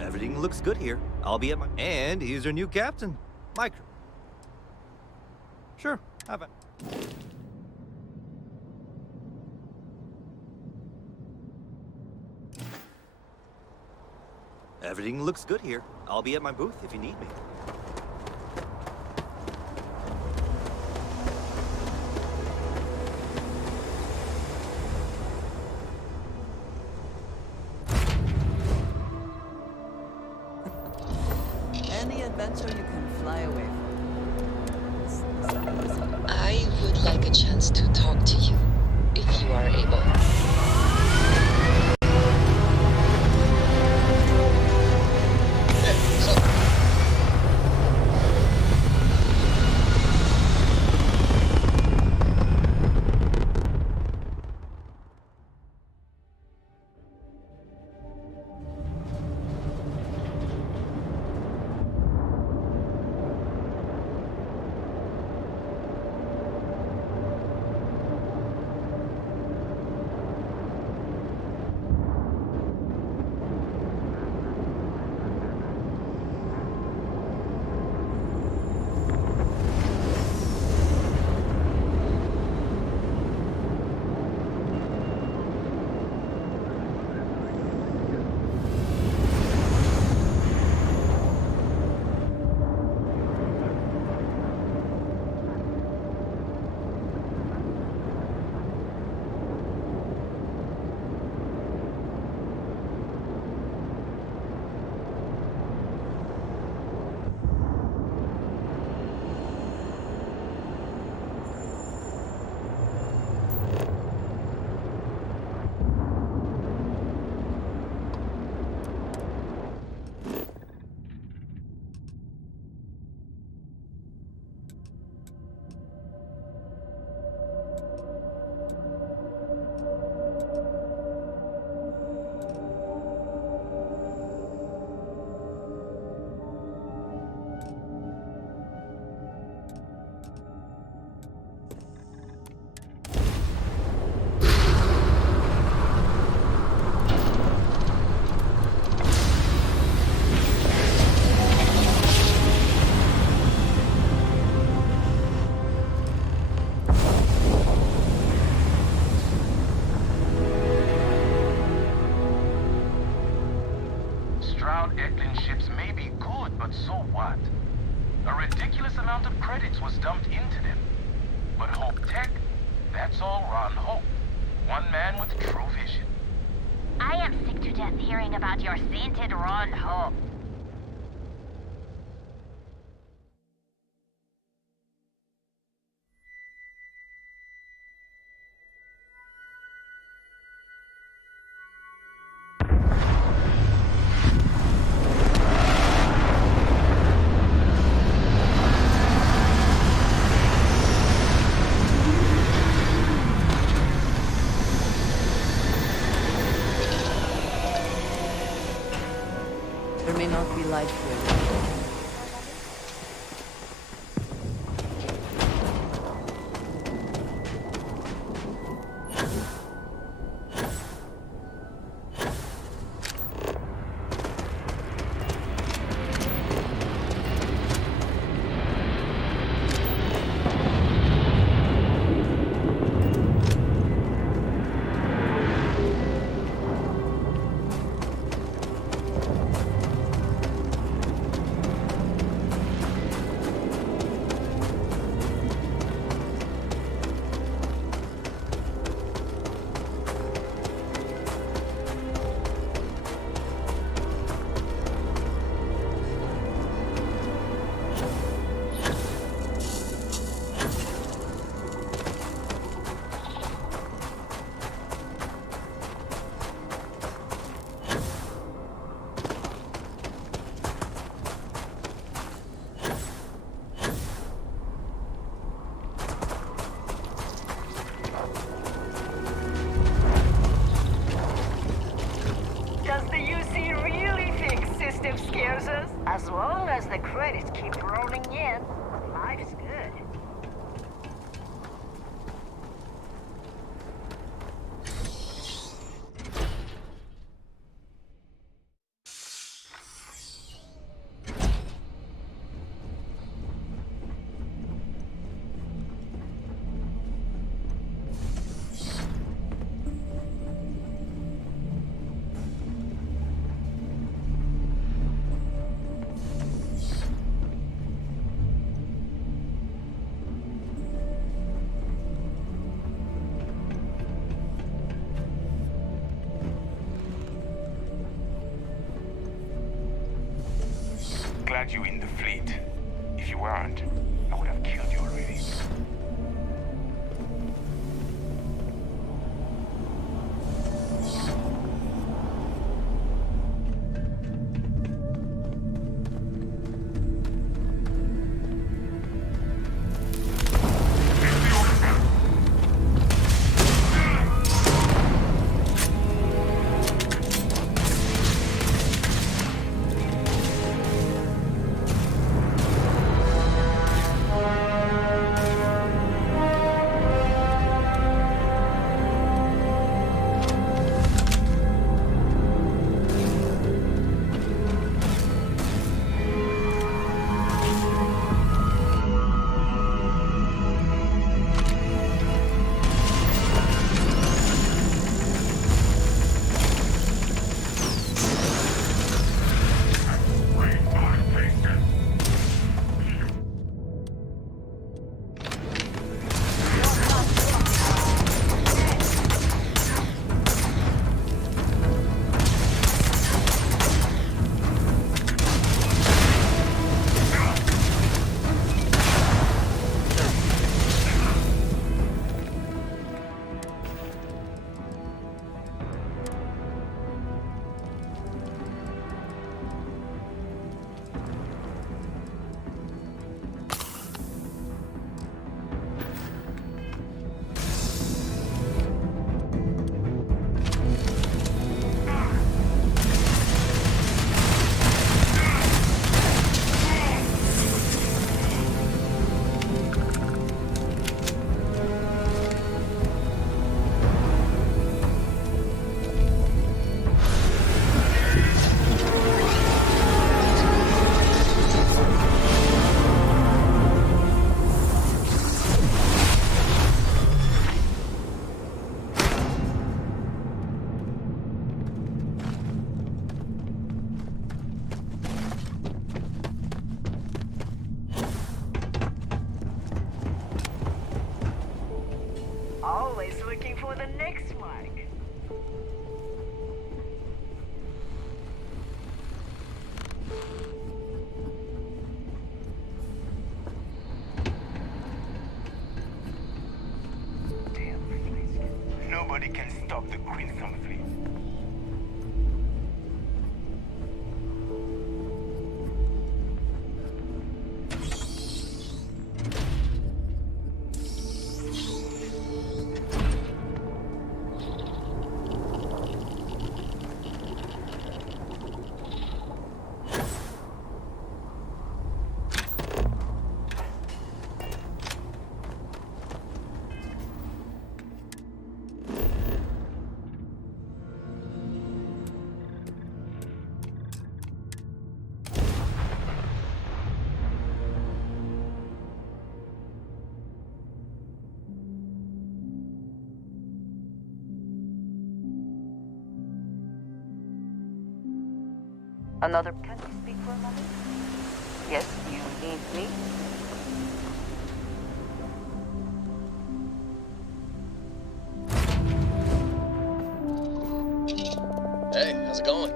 Everything looks good here. I'll be at my... And here's your new captain. My crew. Sure, have it. Everything looks good here. I'll be at my booth if you need me. Any adventure you can fly away from. I would like a chance to talk to you, if you are able. what? A ridiculous amount of credits was dumped into them. But Hope Tech, that's all Ron Hope. One man with true vision. I am sick to death hearing about your sainted Ron Hope. There may not be life here. Scares us? As long as the credits keep rolling in, life's good. Glad you in the fleet. If you weren't, I would have killed you already. always looking for the next mic. Nobody can stop the Crimson Fleet. Another. Can you speak for a moment? Yes, you need me? Hey, how's it going?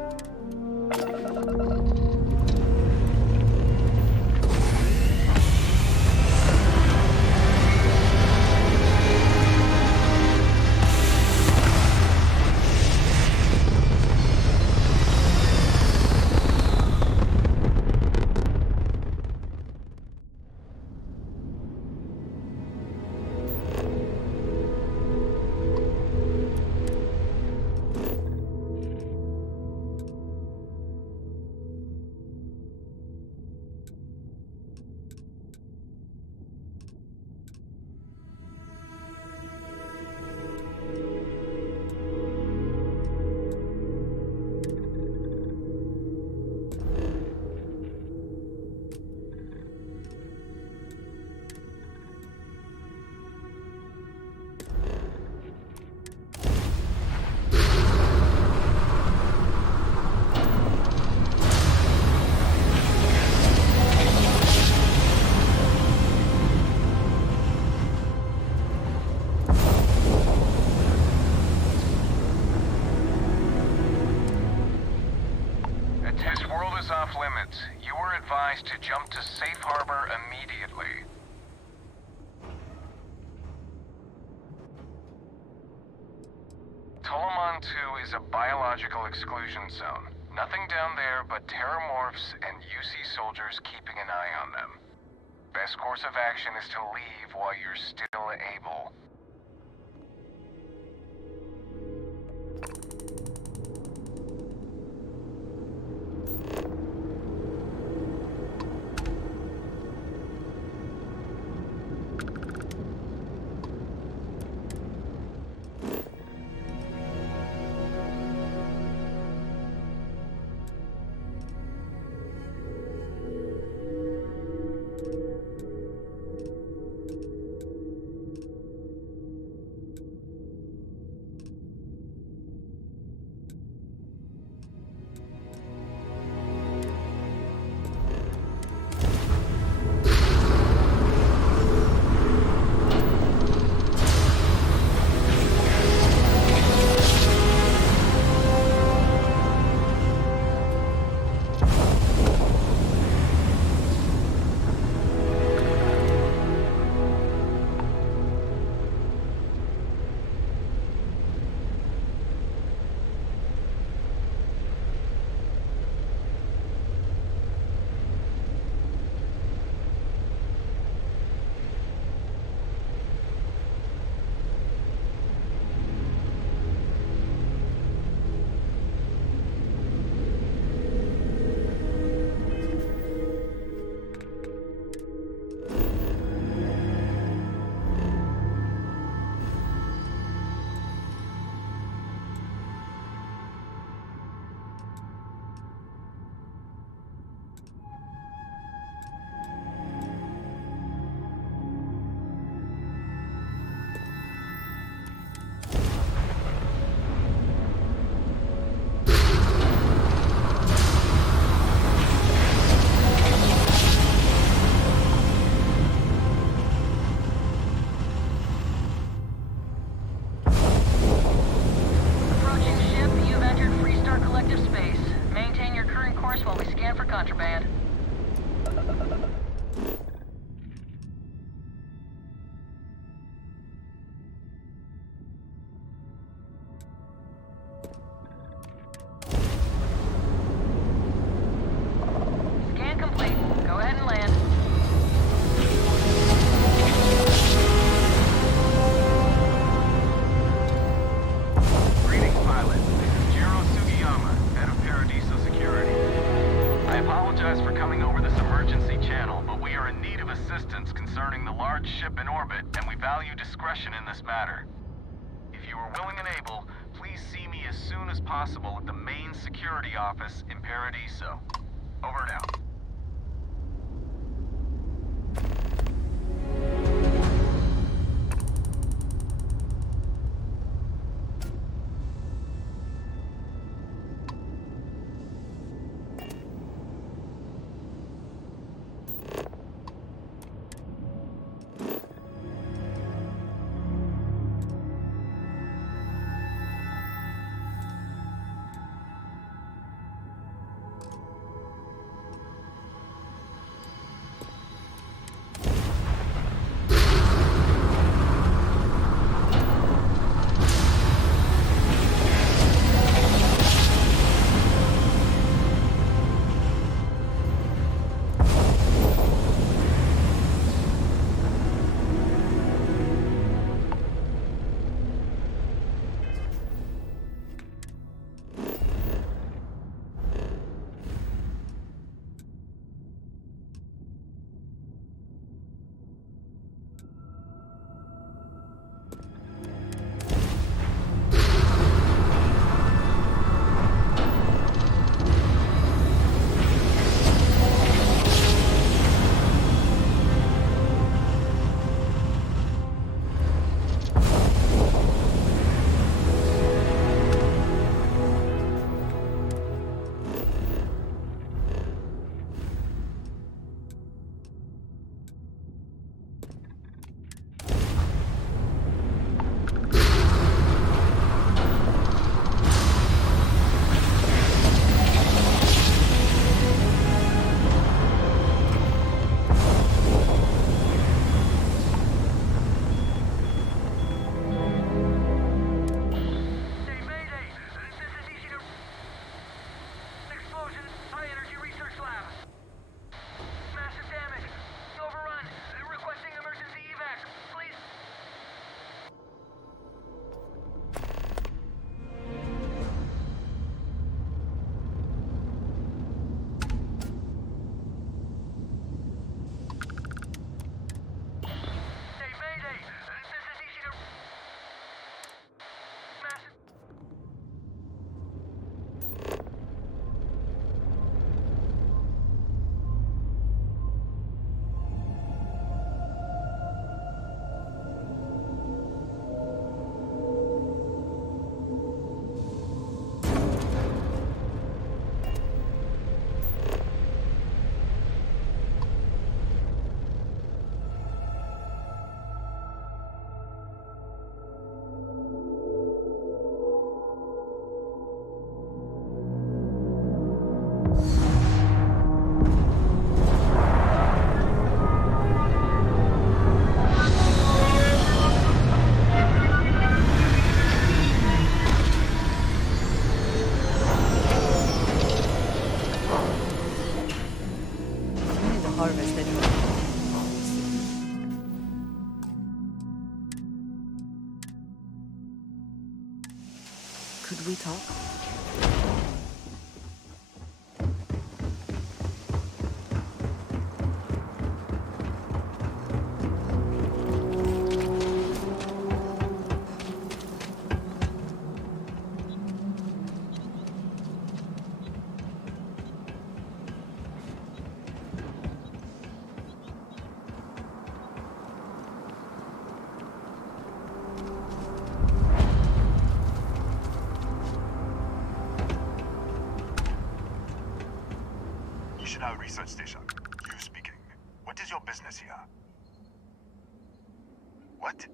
This world is off limits. You were advised to jump to safe harbor immediately. Tolomon 2 is a biological exclusion zone. Nothing down there but terramorphs and UC soldiers keeping an eye on them. Best course of action is to leave while you're still able. large ship in orbit, and we value discretion in this matter. If you are willing and able, please see me as soon as possible at the main security office in Paradiso. Over and out. Could we talk? Research station. You speaking. What is your business here? What?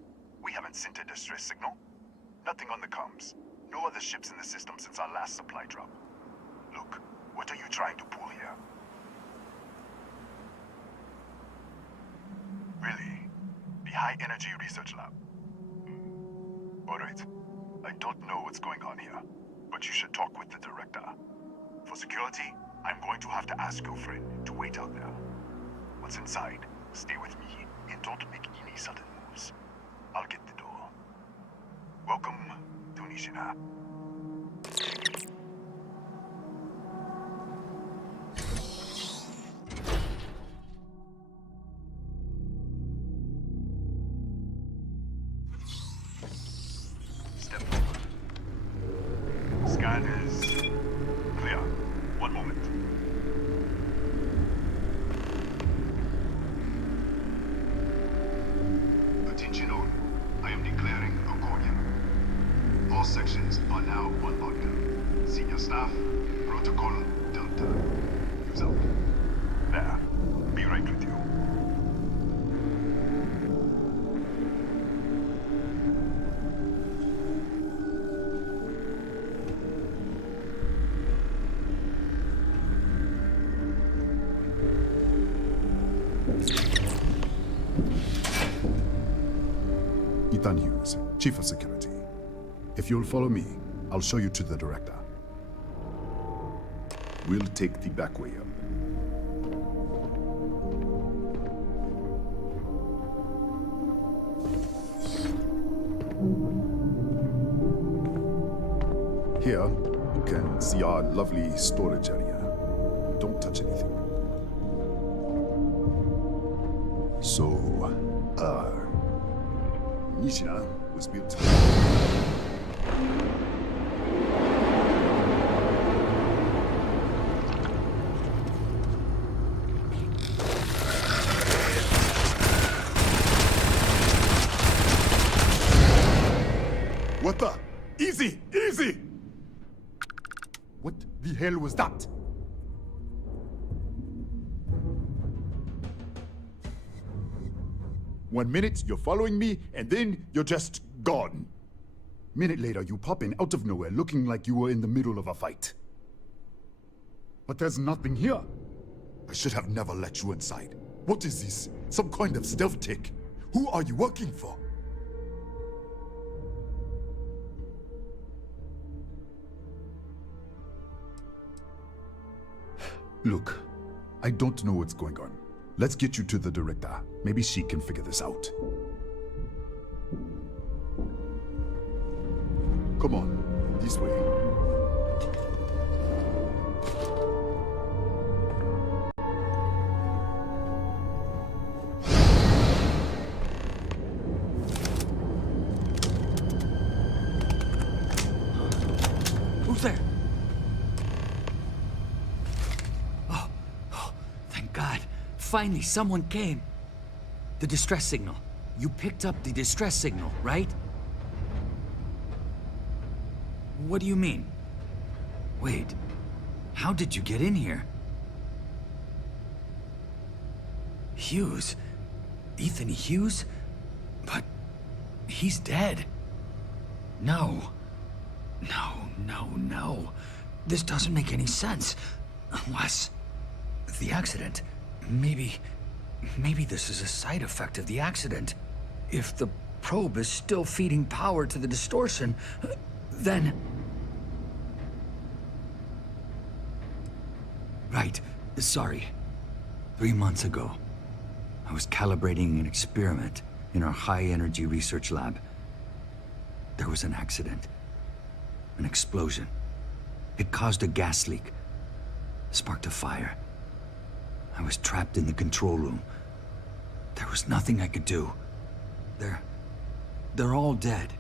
We haven't sent a distress signal? Nothing on the comms. No other ships in the system since our last supply drop. Look, what are you trying to pull here? Really? The High Energy Research Lab? Alright. I don't know what's going on here, but you should talk with the director. For security, I'm going to have to ask your friend to wait out there. Once inside, stay with me and don't make any sudden moves. I'll get the door. Welcome to Nishina. actions are now on lockdown. Senior staff, protocol Delta. Use out. There. Be right with you. Ethan Hughes, Chief of Security. If you'll follow me, I'll show you to the director. We'll take the back way up. Here, you can see our lovely storage area. Don't touch anything. So, Nishina was built. What the? Easy! Easy! What the hell was that? One minute, you're following me, and then you're just gone. Minute later, you pop in out of nowhere looking like you were in the middle of a fight. But there's nothing here. I should have never let you inside. What is this? Some kind of stealth tech? Who are you working for? Look, I don't know what's going on. Let's get you to the director. Maybe she can figure this out. Come on, this way. Who's there? Oh, thank God. Finally, someone came. The distress signal. You picked up the distress signal, right? What do you mean? Wait, how did you get in here? Hughes? Ethan Hughes? But he's dead. No. No. This doesn't make any sense. Unless the accident. Maybe this is a side effect of the accident. If the probe is still feeding power to the distortion, then... Right. Sorry. 3 months ago, I was calibrating an experiment in our high-energy research lab. There was an accident. An explosion. It caused a gas leak. Sparked a fire. I was trapped in the control room. There was nothing I could do. They're all dead.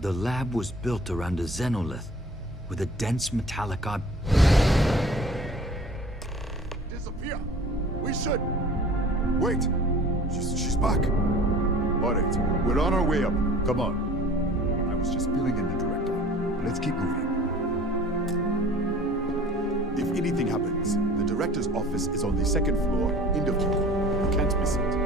The lab was built around a xenolith with a dense metallic Disappear! We should... Wait! She's back! Alright, we're on our way up. Come on. I was just filling in the director. Let's keep moving. If anything happens, the director's office is on the 2nd floor, end of queue. You can't miss it.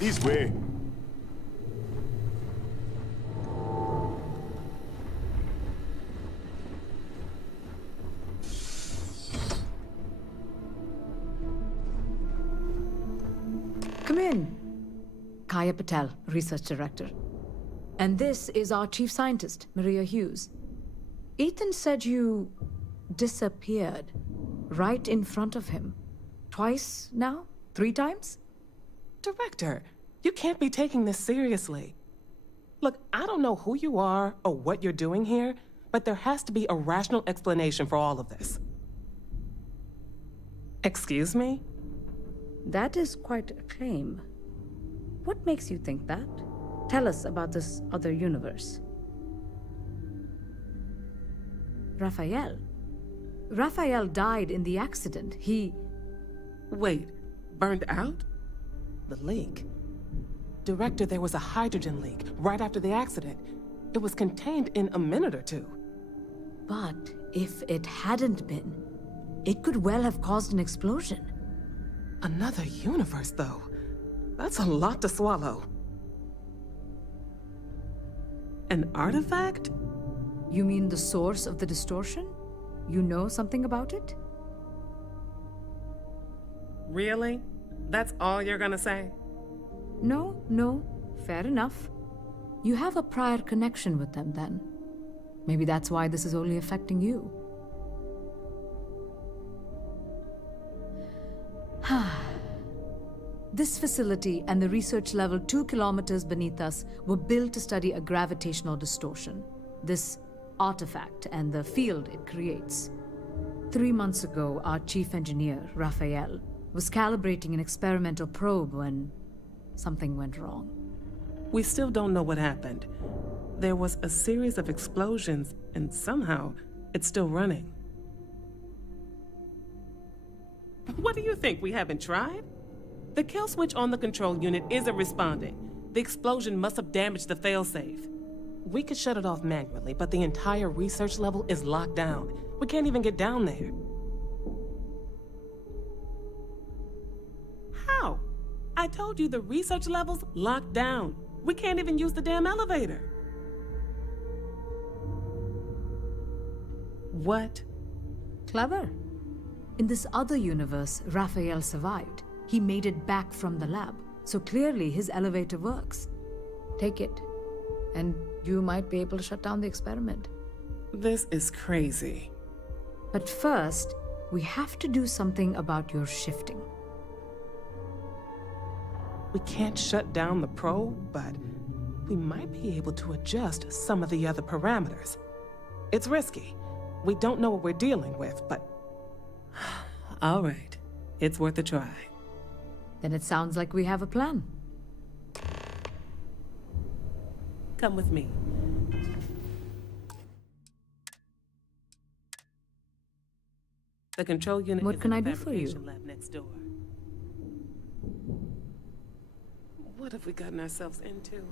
This way. Come in. Kaya Patel, Research Director. And this is our Chief Scientist, Maria Hughes. Ethan said you disappeared right in front of him. Twice now? 3 times? Director, you can't be taking this seriously. Look, I don't know who you are or what you're doing here, but there has to be a rational explanation for all of this. Excuse me? That is quite a claim. What makes you think that? Tell us about this other universe. Raphael. Raphael died in the accident. He... Wait, burned out? The leak. Director, there was a hydrogen leak right after the accident. It was contained in a minute or 2. But if it hadn't been, it could well have caused an explosion. Another universe, though. That's a lot to swallow. An artifact? You mean the source of the distortion? You know something about it? Really? That's all you're gonna say? No, fair enough. You have a prior connection with them then. Maybe that's why this is only affecting you. This facility and the research level 2 kilometers beneath us were built to study a gravitational distortion, this artifact and the field it creates. 3 months ago, our chief engineer, Raphael, was calibrating an experimental probe when something went wrong. We still don't know what happened. There was a series of explosions, and somehow it's still running. What do you think, we haven't tried? The kill switch on the control unit isn't responding. The explosion must have damaged the failsafe. We could shut it off manually, but the entire research level is locked down. We can't even get down there. How? I told you the research level's locked down. We can't even use the damn elevator. What? Clever. In this other universe, Raphael survived. He made it back from the lab, so clearly his elevator works. Take it, and you might be able to shut down the experiment. This is crazy. But first, we have to do something about your shifting. We can't shut down the probe, but we might be able to adjust some of the other parameters. It's risky. We don't know what we're dealing with, but... All right, it's worth a try. Then it sounds like we have a plan. Come with me. The control unit What is can in I the do for you? fabrication lab next door. What have we gotten ourselves into?